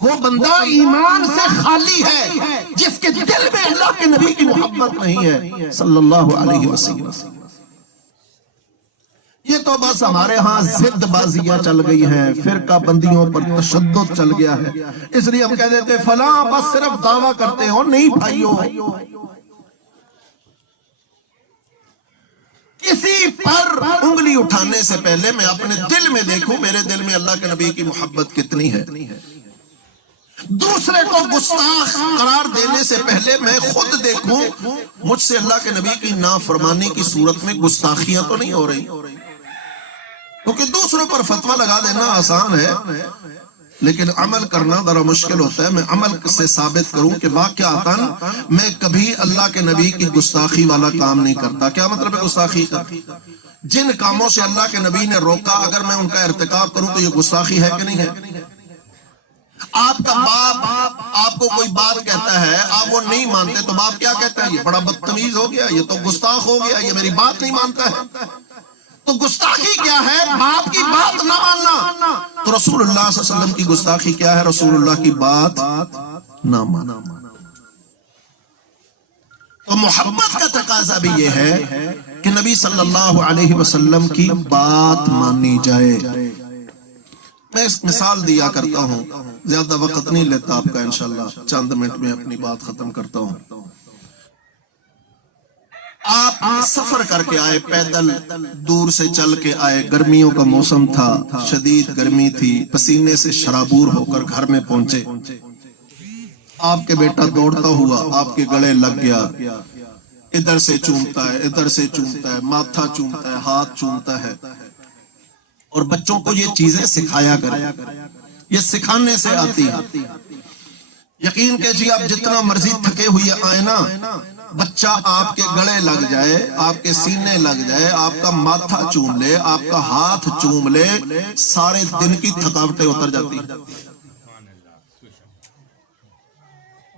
وہ بندہ ایمان سے خالی ہے جس کے دل میں اللہ کے نبی کی محبت نہیں ہے صلی اللہ علیہ وسلم۔ یہ تو بس ہمارے ہاں ضد بازیاں چل گئی ہیں، فرقہ بندیوں پر تشدد چل گیا ہے، اس لیے ہم کہہ دیتے فلاں بس صرف دعویٰ کرتے ہو۔ نہیں بھائیو، کسی پر انگلی اٹھانے سے پہلے میں اپنے دل میں دیکھوں میرے دل میں اللہ کے نبی کی محبت کتنی ہے۔ دوسرے کو گستاخ قرار دینے سے پہلے میں خود دیکھوں مجھ سے اللہ کے نبی کی نافرمانی کی صورت میں گستاخیاں تو نہیں ہو رہی، کیونکہ دوسروں پر فتویٰ لگا دینا آسان ہے لیکن عمل کرنا ذرا مشکل ہوتا ہے۔ میں عمل سے ثابت کروں کہ واقعتاً میں کبھی اللہ کے نبی کی گستاخی والا کام نہیں کرتا۔ کیا مطلب ہے گستاخی کا؟ جن کاموں سے اللہ کے نبی نے روکا اگر میں ان کا ارتکاب کروں تو یہ گستاخی ہے کہ نہیں ہے؟ آپ کا باپ آپ کو کوئی بات کہتا ہے، آپ وہ نہیں مانتے تو باپ کیا کہتا ہے؟ یہ بڑا بدتمیز ہو گیا، یہ تو گستاخ ہو گیا، یہ میری بات نہیں مانتا ہے۔ تو گستاخی کیا ہے؟ باپ کی بات نہ ماننا۔ تو رسول اللہ صلی اللہ علیہ وسلم کی گستاخی کیا ہے؟ رسول اللہ کی بات نہ ماننا۔ تو محبت کا تقاضا بھی یہ ہے کہ نبی صلی اللہ علیہ وسلم کی بات مانی جائے۔ میں اس مثال دیا کرتا ہوں، زیادہ وقت نہیں لیتا آپ کا، انشاءاللہ چند منٹ میں اپنی بات ختم کرتا ہوں۔ آپ سفر کر کے آئے، پیدل دور سے چل کے آئے، گرمیوں کا موسم تھا، شدید گرمی تھی، پسینے سے شرابور ہو کر گھر میں پہنچے۔ آپ کے بیٹا دوڑتا ہوا آپ کے گلے لگ گیا، ادھر سے چومتا ہے، ادھر سے چومتا ہے، ماتھا چومتا ہے، ہاتھ چومتا ہے۔ اور بچوں کو یہ چیزیں سکھایا کریں، یہ سکھانے سے آتی ہے۔ یقین کیجیے آپ جتنا مرضی تھکے ہوئے آئے نا، بچہ آپ کے گلے لگ جائے، آپ کے سینے لگ جائے، آپ کا ماتھا چوم لے، آپ کا ہاتھ چوم لے، سارے دن کی تھکاوٹیں اتر جاتی ہیں۔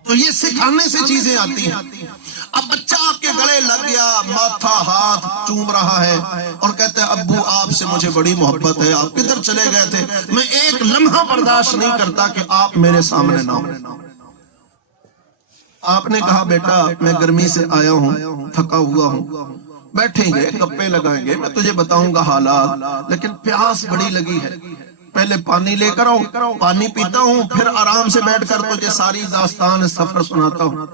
تو یہ سکھانے سے چیزیں آتی ہیں۔ اب بچہ آپ کے گلے لگ گیا، ماتھا ہاتھ چوم رہا ہے اور کہتا ہے ابو آپ سے مجھے بڑی محبت ہے، آپ کدھر چلے گئے تھے؟ میں ایک لمحہ برداشت نہیں کرتا کہ آپ میرے سامنے نہ ہوں۔ آپ نے کہا بیٹا میں گرمی سے آیا ہوں، تھکا ہوا ہوں، بیٹھیں گے گپے لگائیں گے، میں تجھے بتاؤں گا حالات، لیکن پیاس بڑی لگی ہے، پہلے پانی لے کر آؤں، پانی پیتا ہوں، پھر آرام سے بیٹھ کر تجھے ساری داستان سفر سناتا ہوں۔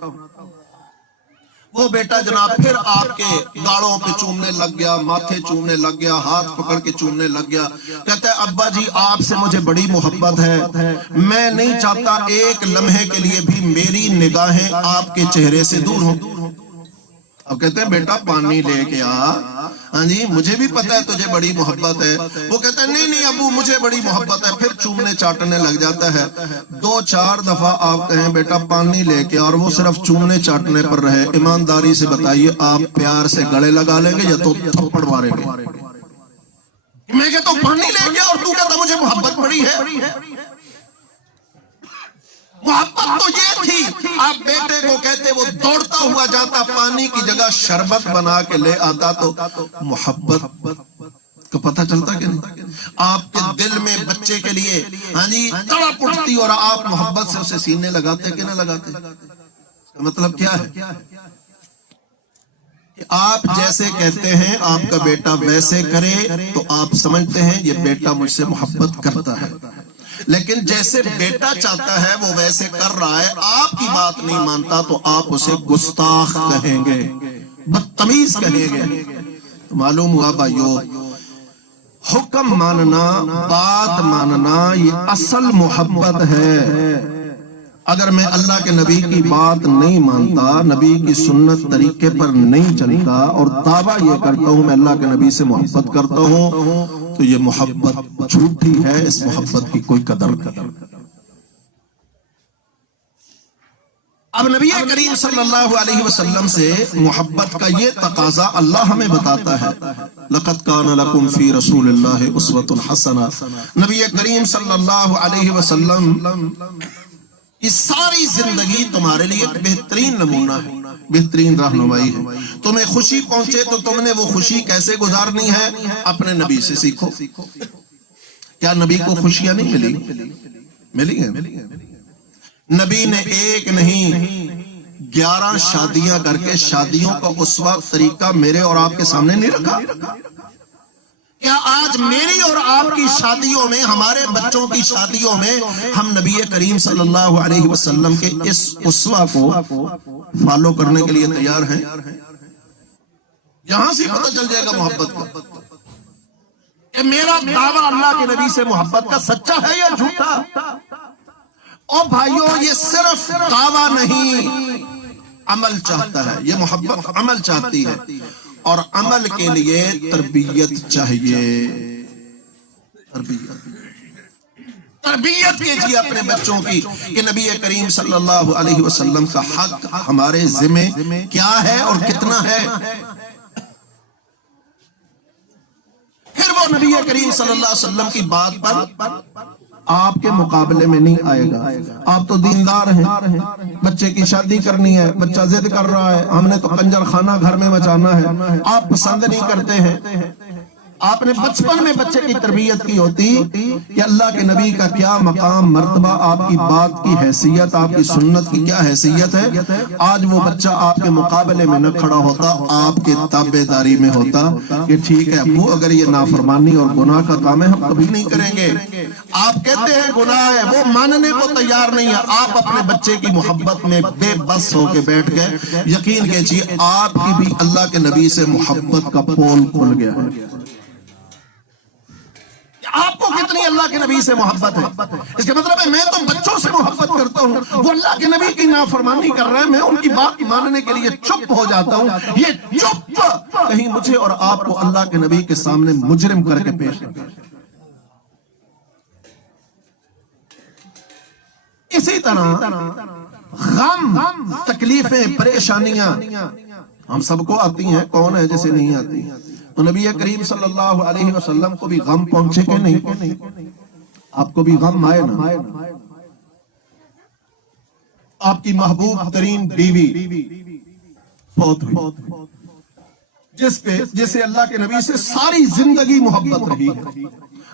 وہ بیٹا جناب پھر آپ کے گاڑوں پہ چومنے لگ گیا، ماتھے چومنے لگ گیا، ہاتھ پکڑ کے چومنے لگ گیا، کہتا ہے ابا جی آپ سے مجھے بڑی محبت ہے، میں نہیں چاہتا ایک لمحے کے لیے بھی میری نگاہیں آپ کے چہرے سے دور ہوں۔ اب کہتے ہیں بیٹا پانی لے کے آ، ہاں جی مجھے بھی پتا ہے تجھے بڑی محبت ہے. وہ کہتا ہے نہیں نہیں ابو مجھے بڑی محبت ہے. پھر چومنے چاٹنے لگ جاتا ہے. 2-4 دفعہ آپ کہیں بیٹا پانی لے کے، اور وہ صرف چومنے چاٹنے پر رہے، ایمانداری سے بتائیے آپ پیار سے گلے لگا لیں گے یا تو تھپڑ ماریں گے؟ میں کہتا ہوں پانی لے کے اور تو کہتا مجھے محبت بڑی ہے. محبت تو یہ تھی، آپ بیٹے کو کہتے وہ دوڑتا ہوا جاتا پانی کی جگہ شربت بنا کے لے آتا، تو محبت کو پتہ چلتا کہ نہیں؟ آپ کے دل میں بچے کے لیے ہاں جی تڑپ اٹھتی اور آپ محبت سے اسے سینے لگاتے کہ نہ لگاتے؟ مطلب کیا ہے کہ آپ جیسے کہتے ہیں آپ کا بیٹا ویسے کرے تو آپ سمجھتے ہیں یہ بیٹا مجھ سے محبت کرتا ہے. لیکن جیسے بیٹا چاہتا ہے وہ ویسے کر رہا ہے، آپ کی بات نہیں مانتا تو آپ اسے گستاخ کہیں گے، بدتمیز کہیں گے. تو معلوم ہوا بھائیو، حکم ماننا، بات ماننا یہ اصل محبت ہے. اگر میں اللہ کے نبی کی بات نہیں مانتا، نبی کی سنت طریقے پر نہیں چلتا اور دعویٰ یہ کرتا ہوں میں اللہ کے نبی سے محبت کرتا ہوں، تو یہ محبت جھوٹی ہے، اس محبت کی کوئی قدر نہیں. اب نبی کریم صلی اللہ علیہ وسلم سے محبت کا یہ تقاضا اللہ ہمیں بتاتا ہے، لَقَدْ كَانَ لَكُمْ فِي رَسُولِ اللَّهِ أُسْوَةٌ حَسَنَةٌ. نبی کریم صلی اللہ علیہ وسلم یہ ساری زندگی تمہارے لیے بہترین نمونہ ہے، بہترین رہنمائی ہے. تمہیں خوشی پہنچے تو تم نے وہ خوشی کیسے گزارنی ہے اپنے نبی سے سیکھو. کیا نبی کو خوشیاں نہیں ملی ہیں؟ نبی نے ایک نہیں 11 شادیاں کر کے شادیوں کا اسوہ طریقہ میرے اور آپ کے سامنے نہیں رکھا. کیا آج میری اور آپ کی شادیوں میں، ہمارے بچوں کی شادیوں میں ہم نبی کریم صلی اللہ علیہ وسلم کے اس اسوہ کو فالو کرنے کے لیے تیار ہیں؟ یہاں سے پتہ چل جائے گا محبت کا کہ میرا دعویٰ اللہ کے نبی سے محبت کا سچا ہے یا جھوٹا. اور بھائیوں یہ صرف دعویٰ نہیں، عمل چاہتا ہے. یہ محبت عمل چاہتی ہے، اور عمل کے لیے تربیت چاہیے. تربیت کیجیے اپنے بچوں کی کہ نبی کریم صلی اللہ علیہ وسلم کا حق ہمارے ذمہ کیا ہے اور کتنا ہے. پھر وہ نبی کریم صلی اللہ علیہ وسلم کی بات پر آپ کے مقابلے میں نہیں آئے گا. آپ تو دیندار ہیں، بچے کی شادی کرنی ہے، بچہ ضد کر رہا ہے ہم نے تو کنجر خانہ گھر میں مچانا ہے، آپ پسند نہیں کرتے ہیں. آپ نے بچپن میں بچے کی تربیت کی ہوتی کہ اللہ کے نبی کا کیا مقام مرتبہ، آپ کی بات کی حیثیت، آپ کی سنت کی کیا حیثیت ہے. آج وہ بچہ آپ کے مقابلے میں نہ کھڑا ہوتا، آپ کے تابع داری میں ہوتا کہ ٹھیک ہے ابو اگر یہ نافرمانی اور گناہ کا کام ہے ہم کبھی نہیں کریں گے. آپ کہتے ہیں گناہ ہے، وہ ماننے کو تیار نہیں ہے. آپ اپنے بچے کی محبت میں بے بس ہو کے بیٹھ گئے. یقین کیجیے آپ کی بھی اللہ کے نبی سے محبت کا پول کھل گیا ہے. آپ کو کتنی اللہ کے نبی سے محبت ہے؟ اس کا مطلب ہے میں تو بچوں سے محبت کرتا ہوں، وہ اللہ کے نبی کی نافرمانی کر رہے ہیں، میں ان کی بات ماننے کے لیے چپ ہو جاتا ہوں. یہ چپ کہیں مجھے اور آپ کو اللہ کے نبی کے سامنے مجرم کر کے پیش کرے. اسی طرح غم، تکلیفیں، پریشانیاں ہم سب کو آتی ہیں، کون ہے جسے نہیں آتی. تو نبی کریم صلی اللہ علیہ وسلم کو بھی غم پہنچے کہ نہیں؟ آپ کو بھی غم آئے نا. آپ کی محبوب ترین بیوی فوت ہوئی، جسے اللہ کے نبی سے ساری زندگی محبت رہی ہے.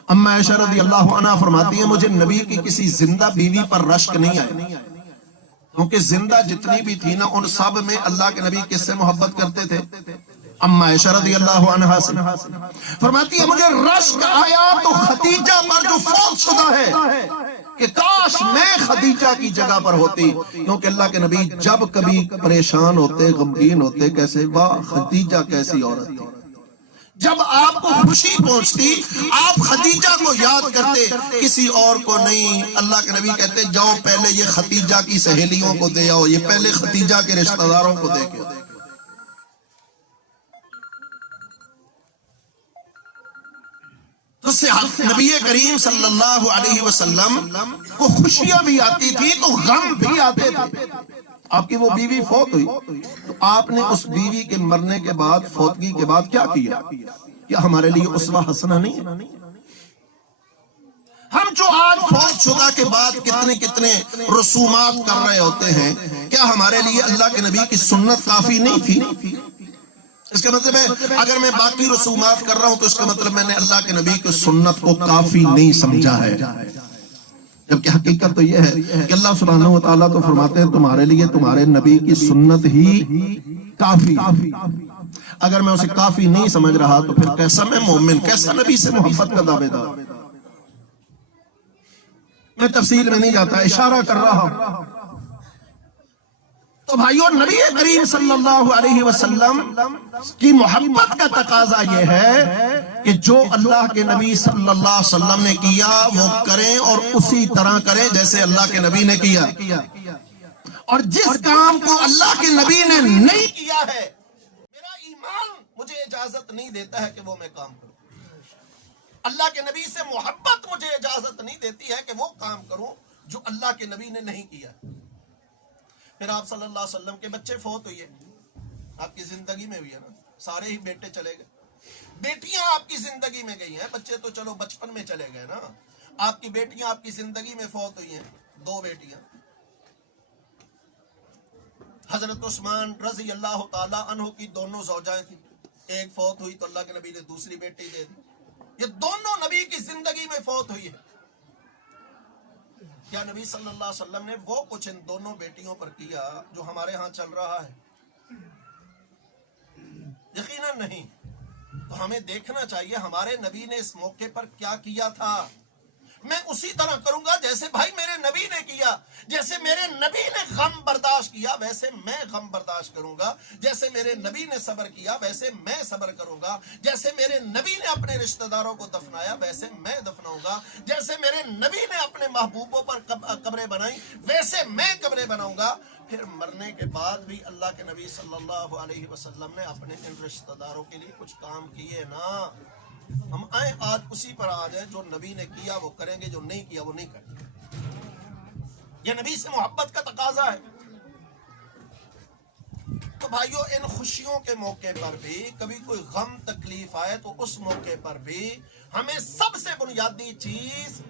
اما عائشہ رضی اللہ عنہا فرماتی ہیں مجھے نبی کی کسی زندہ بیوی پر رشک نہیں آیا، کیونکہ زندہ جتنی بھی تھی نا ان سب میں اللہ کے نبی کس سے محبت کرتے تھے؟ اما عائشہ رضی اللہ عنہا سے. فرماتی ہے مجھے رشک آیا تو خدیجہ پر جو فوت شدہ ہے کہ کاش میں خدیجہ کی جگہ پر ہوتی، کیونکہ اللہ کے نبی جب کبھی پریشان ہوتے، غمگین ہوتے، کیسے واہ خدیجہ کیسی عورت تھی. جب آپ کو خوشی پہنچتی آپ خدیجہ کو یاد کرتے، کسی اور کو نہیں. اللہ کے نبی کہتے جاؤ پہلے یہ خدیجہ کی سہیلیوں کو دے آؤ، یہ پہلے خدیجہ کے رشتہ داروں کو دے کے. تو نبی کریم صلی اللہ علیہ وسلم کو خوشیاں بھی آتی تھی تو غم بھی آتے تھے. آپ کی وہ بیوی فوت ہوئی تو آپ نے اس بیوی کے مرنے کے بعد، فوتگی کے بعد کیا کیا؟ کیا ہمارے لیے اسوہ حسنہ نہیں ہے؟ ہم جو آج فوت شدہ کے بعد کتنے رسومات کر رہے ہوتے ہیں، کیا ہمارے لیے اللہ کے نبی کی سنت کافی نہیں تھی؟ اس کا مطلب ہے اگر میں باقی رسومات کر رہا ہوں تو اس کا مطلب میں نے اللہ کے نبی کی سنت کو کافی نہیں سمجھا ہے. جبکہ حقیقت تو یہ ہے کہ اللہ سبحانہ و تعالیٰ تو فرماتے ہیں تمہارے لیے تمہارے نبی کی سنت ہی کافی. اگر میں اسے کافی نہیں سمجھ رہا تو پھر کیسا میں مومن، کیسا نبی سے محبت کا دعوے دار؟ میں تفصیل میں نہیں جاتا، اشارہ کر رہا ہوں. تو بھائیو، نبی کریم صلی اللہ علیہ وسلم کی محبت کا تقاضا یہ ہے کہ جو اللہ کے نبی صلی اللہ علیہ وسلم نے کیا وہ کریں اور اسی طرح کریں جیسے اللہ کے نبی نے کیا. اور جس کام کو اللہ کے نبی نے نہیں کیا ہے، میرا ایمان مجھے اجازت نہیں دیتا ہے کہ وہ میں کام کروں. اللہ کے نبی سے محبت مجھے اجازت نہیں دیتی ہے کہ وہ کام کروں جو اللہ کے نبی نے نہیں کیا. پھر آپ صلی اللہ علیہ وسلم کے بچے فوت ہوئے، آپ کی زندگی میں ہوئی ہے نا، سارے ہی بیٹے چلے گئے. بیٹیاں آپ کی زندگی میں گئی ہیں، بچے تو چلو بچپن میں چلے گئے نا. آپ کی بیٹیاں آپ کی زندگی میں فوت ہوئی ہیں، 2 بیٹیاں. حضرت عثمان رضی اللہ تعالی عنہ کی دونوں زوجائیں تھیں. ایک فوت ہوئی تو اللہ کے نبی نے دوسری بیٹی دے دی. یہ دونوں نبی کی زندگی میں فوت ہوئی ہے. کیا نبی صلی اللہ علیہ وسلم نے وہ کچھ ان دونوں بیٹیوں پر کیا جو ہمارے ہاں چل رہا ہے؟ یقیناً نہیں. تو ہمیں دیکھنا چاہیے ہمارے نبی نے اس موقع پر کیا کیا تھا. میں اسی طرح کروں گا جیسے بھائی میرے نبی نے کیا. جیسے میرے نبی نے غم برداشت کیا ویسے میں غم برداشت کروں گا. جیسے میرے نبی نے صبر کیا ویسے میں صبر کروں گا. جیسے میرے نبی نے اپنے رشتہ داروں کو دفنایا ویسے میں دفناؤں گا. جیسے میرے نبی نے اپنے محبوبوں پر قبریں بنائی ویسے میں قبریں بناؤں گا. پھر مرنے کے بعد بھی اللہ کے نبی صلی اللہ علیہ وسلم نے اپنے ان رشتہ داروں کے لیے کچھ کام کیے نا. ہم آئیں آج اسی پر آ جائیں، جو نبی نے کیا وہ کریں گے، جو نہیں کیا وہ نہیں کریں گے. یہ نبی سے محبت کا تقاضا ہے. تو بھائیو، ان خوشیوں کے موقع پر بھی کبھی کوئی غم تکلیف آئے تو اس موقع پر بھی ہمیں سب سے بنیادی چیز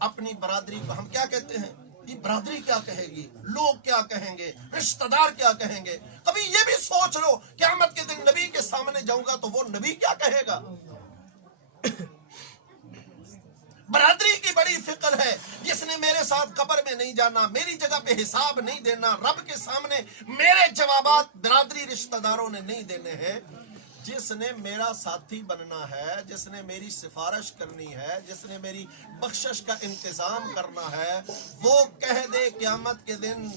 اپنی برادری کو، ہم کیا کہتے ہیں، یہ برادری کیا کہے گی، لوگ کیا کہیں گے، رشتہ دار کیا کہیں گے. کبھی یہ بھی سوچ لو قیامت کے دن نبی کے سامنے جاؤں گا تو وہ نبی کیا کہے گا. برادری کی بڑی فکر ہے. جس نے میرے ساتھ قبر میں نہیں جانا، میری جگہ پہ حساب نہیں دینا، رب کے سامنے میرے جوابات برادری رشتہ داروں نے نہیں دینے ہیں. جس نے میرا ساتھی بننا ہے، جس نے میری سفارش کرنی ہے، جس نے میری بخشش کا انتظام کرنا ہے، وہ کہہ دے قیامت کے دن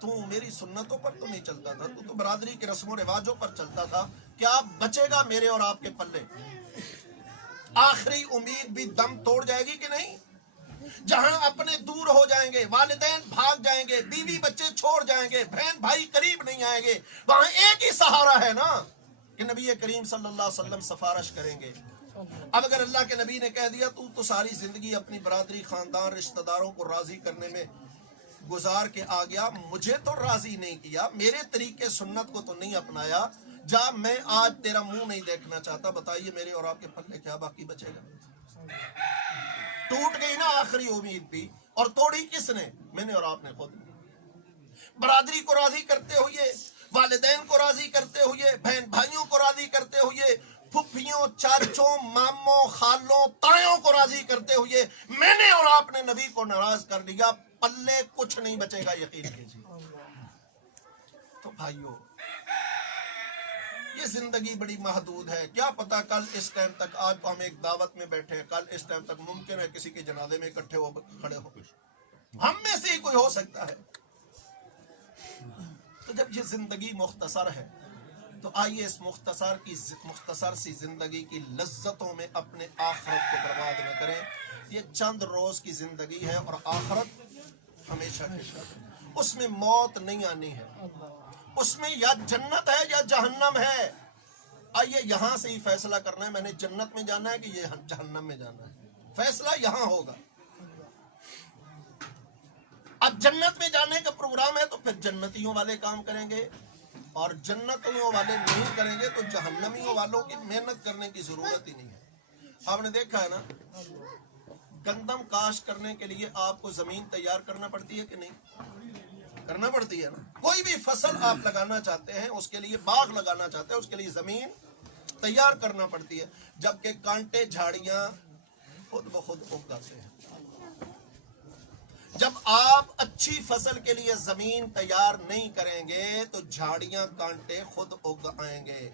تو میری سنتوں پر تو نہیں چلتا تھا، تو برادری کے رسم و رواجوں پر چلتا تھا. کیا بچے گا میرے اور آپ کے پلے؟ آخری امید بھی دم توڑ جائے گی کہ نہیں؟ جہاں اپنے دور ہو جائیں گے، والدین بھاگ جائیں گے، بیوی بچے چھوڑ جائیں گے، بہن بھائی قریب نہیں آئیں گے، وہاں ایک ہی سہارا ہے نا کہ نبی کریم صلی اللہ علیہ وسلم سفارش کریں گے. اب اگر اللہ کے نبی نے کہہ دیا تو ساری زندگی اپنی برادری، خاندان، رشتہ داروں کو راضی کرنے میں گزار کے آ گیا، مجھے تو راضی نہیں کیا، میرے طریقے سنت کو تو نہیں اپنایا، جا میں آج تیرا منہ نہیں دیکھنا چاہتا. بتائیے میرے اور آپ کے پلے کیا باقی بچے گا؟ ٹوٹ گئی نا آخری امید بھی. اور توڑی کس نے؟ میں نے اور آپ نے خود. برادری کو راضی کرتے ہوئے، والدین کو راضی کرتے ہوئے، بہن بھائیوں کو راضی کرتے ہوئے، پھپھیوں، چاچوں، ماموں، خالوں، تایوں کو راضی کرتے ہوئے میں نے اور آپ نے نبی کو ناراض کر لیا، پلے کچھ نہیں بچے گا، یقین کیجیے. تو بھائیو، یہ زندگی بڑی محدود ہے. کیا پتا کل اس ٹائم تک، آج تو ہم ایک دعوت میں بیٹھے ہیں، کل اس ٹائم تک ممکن ہے کسی کے جنازے میں اکٹھے ہو کھڑے ہو، ہم میں سے ہی کوئی ہو سکتا ہے. تو جب یہ زندگی مختصر ہے تو آئیے اس مختصر سی زندگی کی لذتوں میں اپنے آخرت کو برباد نہ کریں. یہ چند روز کی زندگی ہے اور آخرت ہمیشہ کے لیے. اس میں موت نہیں آنی ہے، اس میں یا جنت ہے یا جہنم ہے. آئیے یہاں سے ہی فیصلہ کرنا ہے میں نے جنت میں جانا ہے کہ یہ جہنم میں جانا ہے، فیصلہ یہاں ہوگا۔ اب جنت میں جانے کا پروگرام ہے تو پھر جنتیوں والے کام کریں گے، اور جنتیوں والے نہیں کریں گے تو جہنمیوں والوں کی محنت کرنے کی ضرورت ہی نہیں ہے۔ آپ نے دیکھا ہے نا، گندم کاشت کرنے کے لیے آپ کو زمین تیار کرنا پڑتی ہے کہ نہیں؟ کرنا پڑتی ہے نا۔ کوئی بھی فصل آپ لگانا چاہتے ہیں، اس کے لیے باغ لگانا چاہتے ہیں، اس کے لیے زمین تیار کرنا پڑتی ہے، جبکہ کانٹے جھاڑیاں خود بخود اگ جاتے ہیں۔ جب آپ اچھی فصل کے لیے زمین تیار نہیں کریں گے تو جھاڑیاں کانٹے خود اگ آئیں گے۔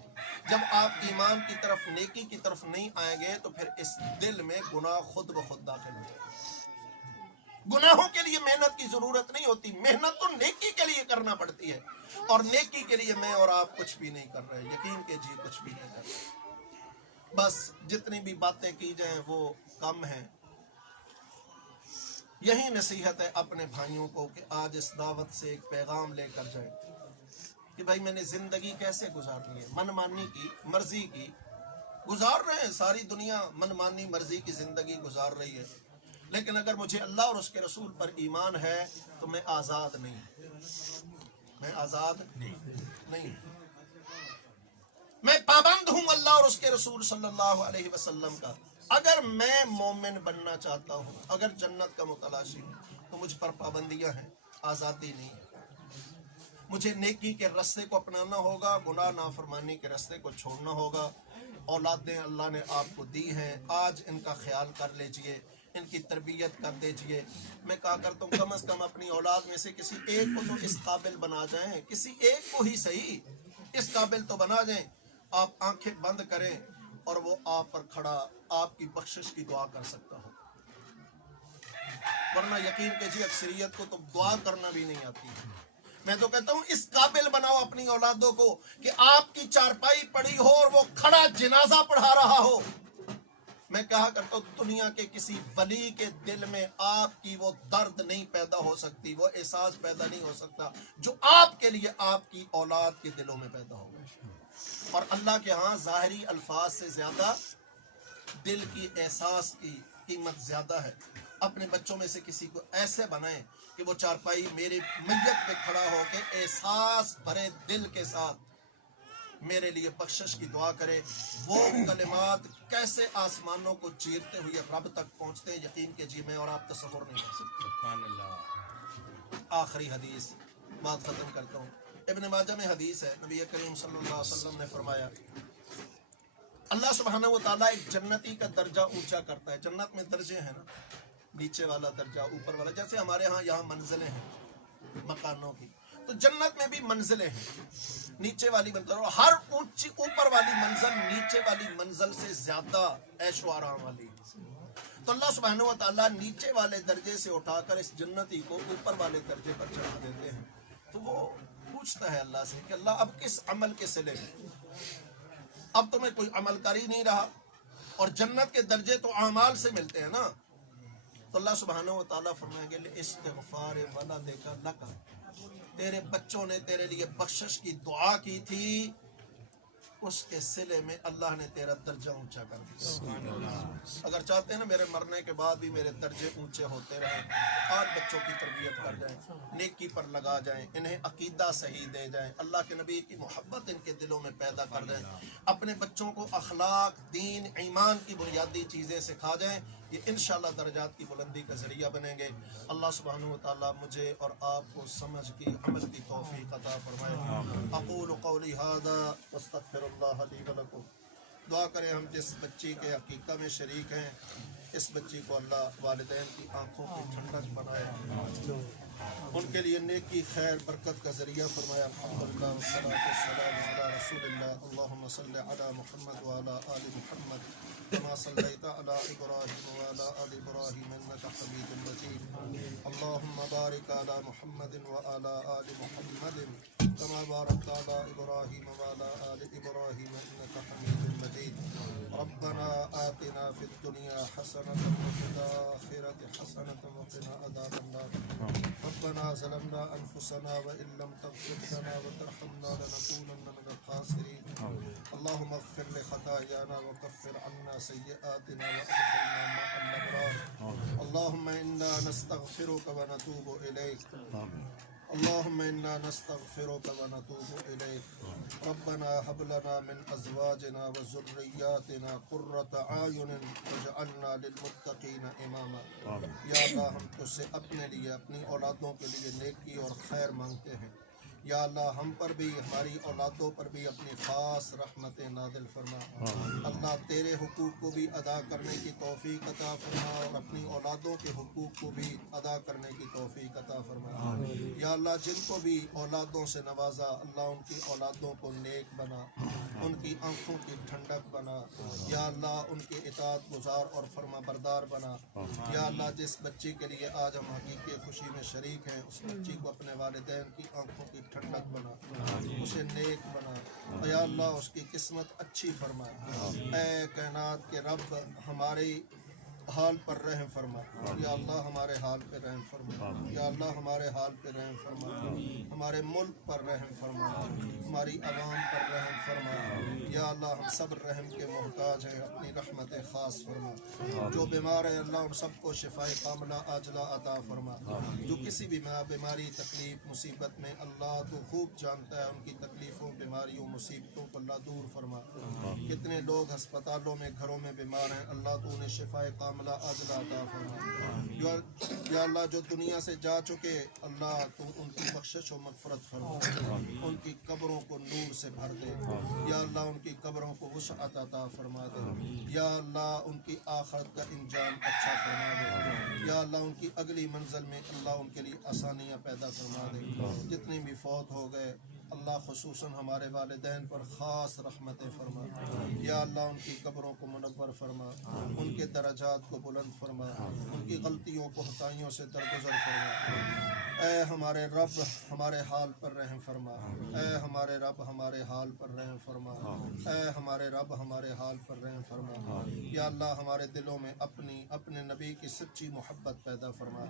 جب آپ ایمان کی طرف، نیکی کی طرف نہیں آئیں گے تو پھر اس دل میں گناہ خود بخود داخل ہو جائے گا۔ گناہوں کے لیے محنت کی ضرورت نہیں ہوتی، محنت تو نیکی کے لیے کرنا پڑتی ہے، اور نیکی کے لیے میں اور آپ کچھ بھی نہیں کر رہے، یقین کیجیے کچھ بھی نہیں کر رہے۔ بس جتنی بھی باتیں کی جائیں وہ کم ہیں۔ یہی نصیحت ہے اپنے بھائیوں کو کہ آج اس دعوت سے ایک پیغام لے کر جائیں کہ بھائی میں نے زندگی کیسے گزارنی ہے، من مانی کی، مرضی کی گزار رہے ہیں، ساری دنیا من مانی مرضی کی زندگی گزار رہی ہے، لیکن اگر مجھے اللہ اور اس کے رسول پر ایمان ہے تو میں آزاد نہیں، میں آزاد نہیں، میں پابند ہوں اللہ اور اس کے رسول صلی اللہ علیہ وسلم کا۔ اگر میں مومن بننا چاہتا ہوں، اگر جنت کا متلاشی ہوں تو مجھ پر پابندیاں ہیں، آزادی نہیں ہے۔ مجھے نیکی کے راستے کو اپنانا ہوگا، گناہ نافرمانی کے راستے کو چھوڑنا ہوگا۔ اولادیں اللہ نے آپ کو دی ہیں، آج ان کا خیال کر لیجئے، ان کی تربیت کر دیجئے۔ میں کہا کرتا ہوں کم از کم اپنی اولاد میں سے کسی ایک کو تو اس قابل بنا جائیں، کسی ایک کو ہی صحیح اس قابل تو بنا جائیں۔ آپ آنکھیں بند کریں اور وہ آپ پر کھڑا آپ کی بخشش کی دعا کر سکتا ہو، ورنہ یقین کیجیے اکثریت کو تو دعا کرنا بھی نہیں آتی۔ میں تو کہتا ہوں اس قابل بناؤ اپنی اولادوں کو کہ آپ کی چارپائی پڑی ہو اور وہ کھڑا جنازہ پڑھا رہا ہو۔ میں کہا کرتا ہوں دنیا کے کسی ولی کے دل میں آپ کی وہ درد نہیں پیدا ہو سکتی، وہ احساس پیدا نہیں ہو سکتا جو آپ کے لیے آپ کی اولاد کے دلوں میں پیدا ہوگا۔ اور اللہ کے ہاں ظاہری الفاظ سے زیادہ دل کی احساس کی قیمت زیادہ ہے۔ اپنے بچوں میں سے کسی کو ایسے بنائیں کہ وہ چارپائی میرے میت پہ کھڑا ہو کے احساس بھرے دل کے ساتھ میرے لیے بخشش کی دعا کرے۔ وہ کلمات کیسے آسمانوں کو چیرتے ہوئے رب تک پہنچتے ہیں، یقین کیجیے میں اور آپ تصور نہیں کر سکتے۔ آخری حدیث، بات ختم کرتا ہوں۔ ابن ماجہ میں حدیث ہے، نبی کریم صلی اللہ علیہ وسلم نے فرمایا اللہ سبحانہ و تعالیٰ ایک جنتی کا درجہ اونچا کرتا ہے۔ جنت میں درجے ہیں نا، نیچے والا درجہ، اوپر والا، جیسے ہمارے ہاں یہاں منزلیں ہیں مکانوں کی، تو جنت میں بھی منزلیں ہیں، نیچے والی منزل، اور ہر اونچی اوپر والی منزل نیچے والی منزل سے زیادہ عیش و آرام والی۔ تو اللہ سبحانہ و تعالیٰ نیچے والے درجے سے اٹھا کر اس جنتی کو اوپر والے درجے پر چڑھا دیتے ہیں۔ تو وہ پوچھتا ہے اللہ سے کہ اللہ اب کس عمل کے صلے میں، اب تو میں کوئی عمل کر ہی نہیں رہا، اور جنت کے درجے تو اعمال سے ملتے ہیں نا۔ تو اللہ سبحانہ و تعالیٰ فرمائیں گے استغفار ولدک لک، تیرے بچوں نے تیرے لیے بخشش کی دعا کی تھی، اس کے صلے میں اللہ نے تیرا درجہ اونچا کر دیا۔ اگر چاہتے ہیں نا میرے مرنے کے بعد بھی میرے درجے اونچے ہوتے رہیں، آج بچوں کی تربیت کر جائیں، نیکی پر لگا جائیں، انہیں عقیدہ صحیح دے جائیں، اللہ کے نبی کی محبت ان کے دلوں میں پیدا کر جائیں، اپنے بچوں کو اخلاق، دین، ایمان کی بنیادی چیزیں سکھا جائیں، یہ انشاءاللہ درجات کی بلندی کا ذریعہ بنیں گے۔ اللہ سبحانہ و تعالیٰ مجھے اور آپ کو سمجھ کی عمل کی توفیق عطا فرمائے۔ اقول قولی ھذا واستغفر اللہ لی ولکم۔ دعا کریں ہم جس بچی کے عقیقہ میں شریک ہیں، اس بچی کو اللہ والدین کی آنکھوں کی ٹھنڈک بنائے، ان کے لیے نیکی، خیر، برکت کا ذریعہ فرمایا۔ الحمدللہ والصلاۃ والسلام علی رسول اللہ۔ اللہم صل علی محمد وعلی آل محمد كما صليت على إبراهيم وعلى آل إبراهيم إنك حميد مجيد. اللهم بارك على محمد وعلى آل محمد كما باركت على إبراهيم وعلى آل إبراهيم إنك حميد مجيد ربنا آتنا في الدنيا حسنة وفي الآخرة حسنة وقنا عذاب النار ربنا ظلمنا أنفسنا وإن لم تغفر لنا وترحمنا لنكونن من الخاسرين اللهم اغفر لخطايانا وكفر عنا سيئاتنا وأدخلنا مع الأبرار اللهم إنا نستغفرك ونتوب إليك اللهم إنا نستغفرك ونتوب إليك ربنا هب لنا من أزواجنا وذرياتنا قرة أعين واجعلنا للمتقين إماما یا اللہ ہم تجھ سے اپنے لیے اپنی اولادوں کے لیے نیکی اور خیر مانگتے ہیں یا اللہ ہم پر بھی ہماری اولادوں پر بھی اپنی خاص رحمت نازل فرما اللہ تیرے حقوق کو بھی ادا کرنے کی توفیق عطا فرما اور اپنی اولادوں کے حقوق کو بھی ادا کرنے کی توفیق عطا فرما یا اللہ جن کو بھی اولادوں سے نوازا اللہ ان کی اولادوں کو نیک بنا ان کی آنکھوں کی ٹھنڈک بنا یا اللہ ان کے اطاعت گزار اور فرما بردار بنا یا اللہ جس بچی کے لیے آج ہم حقیقی خوشی میں شریک ہیں اس بچی کو اپنے والدین کی آنکھوں کی ٹھنڈک بنا اسے نیک بنا یا اللہ اس کی قسمت اچھی فرما اے کائنات کے رب ہماری حال پر رحم فرما یا اللہ ہمارے حال پہ رحم فرما یا اللہ ہمارے حال پہ رحم فرما ہمارے ملک پر رحم فرما ہماری عوام پر رحم فرما یا اللہ ہم سب رحم کے محتاج ہیں اپنی رحمت خاص فرما جو بیمار ہے اللہ ان سب کو شفاء کاملہ عاجلہ عطا فرما جو کسی بھی بیماری تکلیف مصیبت میں اللہ تو خوب جانتا ہے ان کی تکلیفوں بیماریوں مصیبتوں کو اللہ دور فرما کتنے لوگ ہسپتالوں میں گھروں میں بیمار ہیں اللہ تو انہیں شفاء کاملہ عاجلہ عطا فرما یا اللہ جو دنیا سے جا چکے اللہ تو ان کی بخشش و مغفرت فرما ان کی قبروں کو نور سے بھر دے یا اللہ ان کی قبروں کو وسعت عطا فرما دے یا اللہ ان کی آخرت کا انجام اچھا فرما دے یا اللہ ان کی اگلی منزل میں اللہ ان کے لیے آسانیاں پیدا فرما دے جتنے بھی فوت ہو گئے اللہ خصوصاً ہمارے والدین پر خاص رحمتیں فرما یا اللہ ان کی قبروں کو منور فرما ان کے درجات کو بلند فرما ان کی غلطیوں کو خطائیوں سے درگزر فرما اے ہمارے رب ہمارے حال پر رحم فرما اے ہمارے رب ہمارے حال پر رحم فرما اے ہمارے رب ہمارے حال پر رحم فرما یا اللہ ہمارے دلوں میں اپنے نبی کی سچی محبت پیدا فرما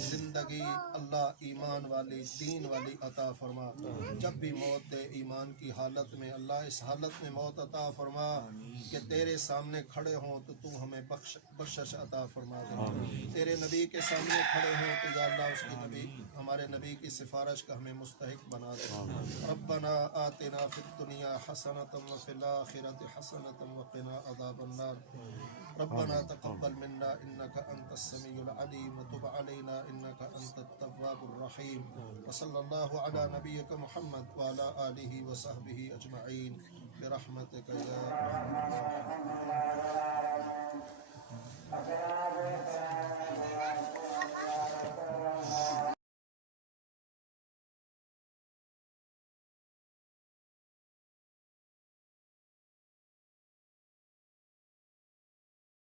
زندگی اللہ ایمان والی دین والی عطا فرما جب بھی موت دے ایمان کی حالت میں اللہ اس حالت میں موت عطا فرما کہ تیرے سامنے کھڑے ہوں تو تو ہمیں بخشش عطا فرما دے تیرے نبی کے سامنے کھڑے ہوں تو یا اللہ اس کی نبی ہمارے نبی کی سفارش کا ہمیں مستحق بنا دے ربنا آتنا فی الدنیا حسنۃ وفی الآخرۃ حسنۃ وقنا عذاب النار ربنا تقبل منا انك انت السميع العليم وتب علينا انك انت التواب الرحيم وصلى الله على نبيك محمد وعلى آله وصحبه أجمعين برحمتك يا أرحم الراحمين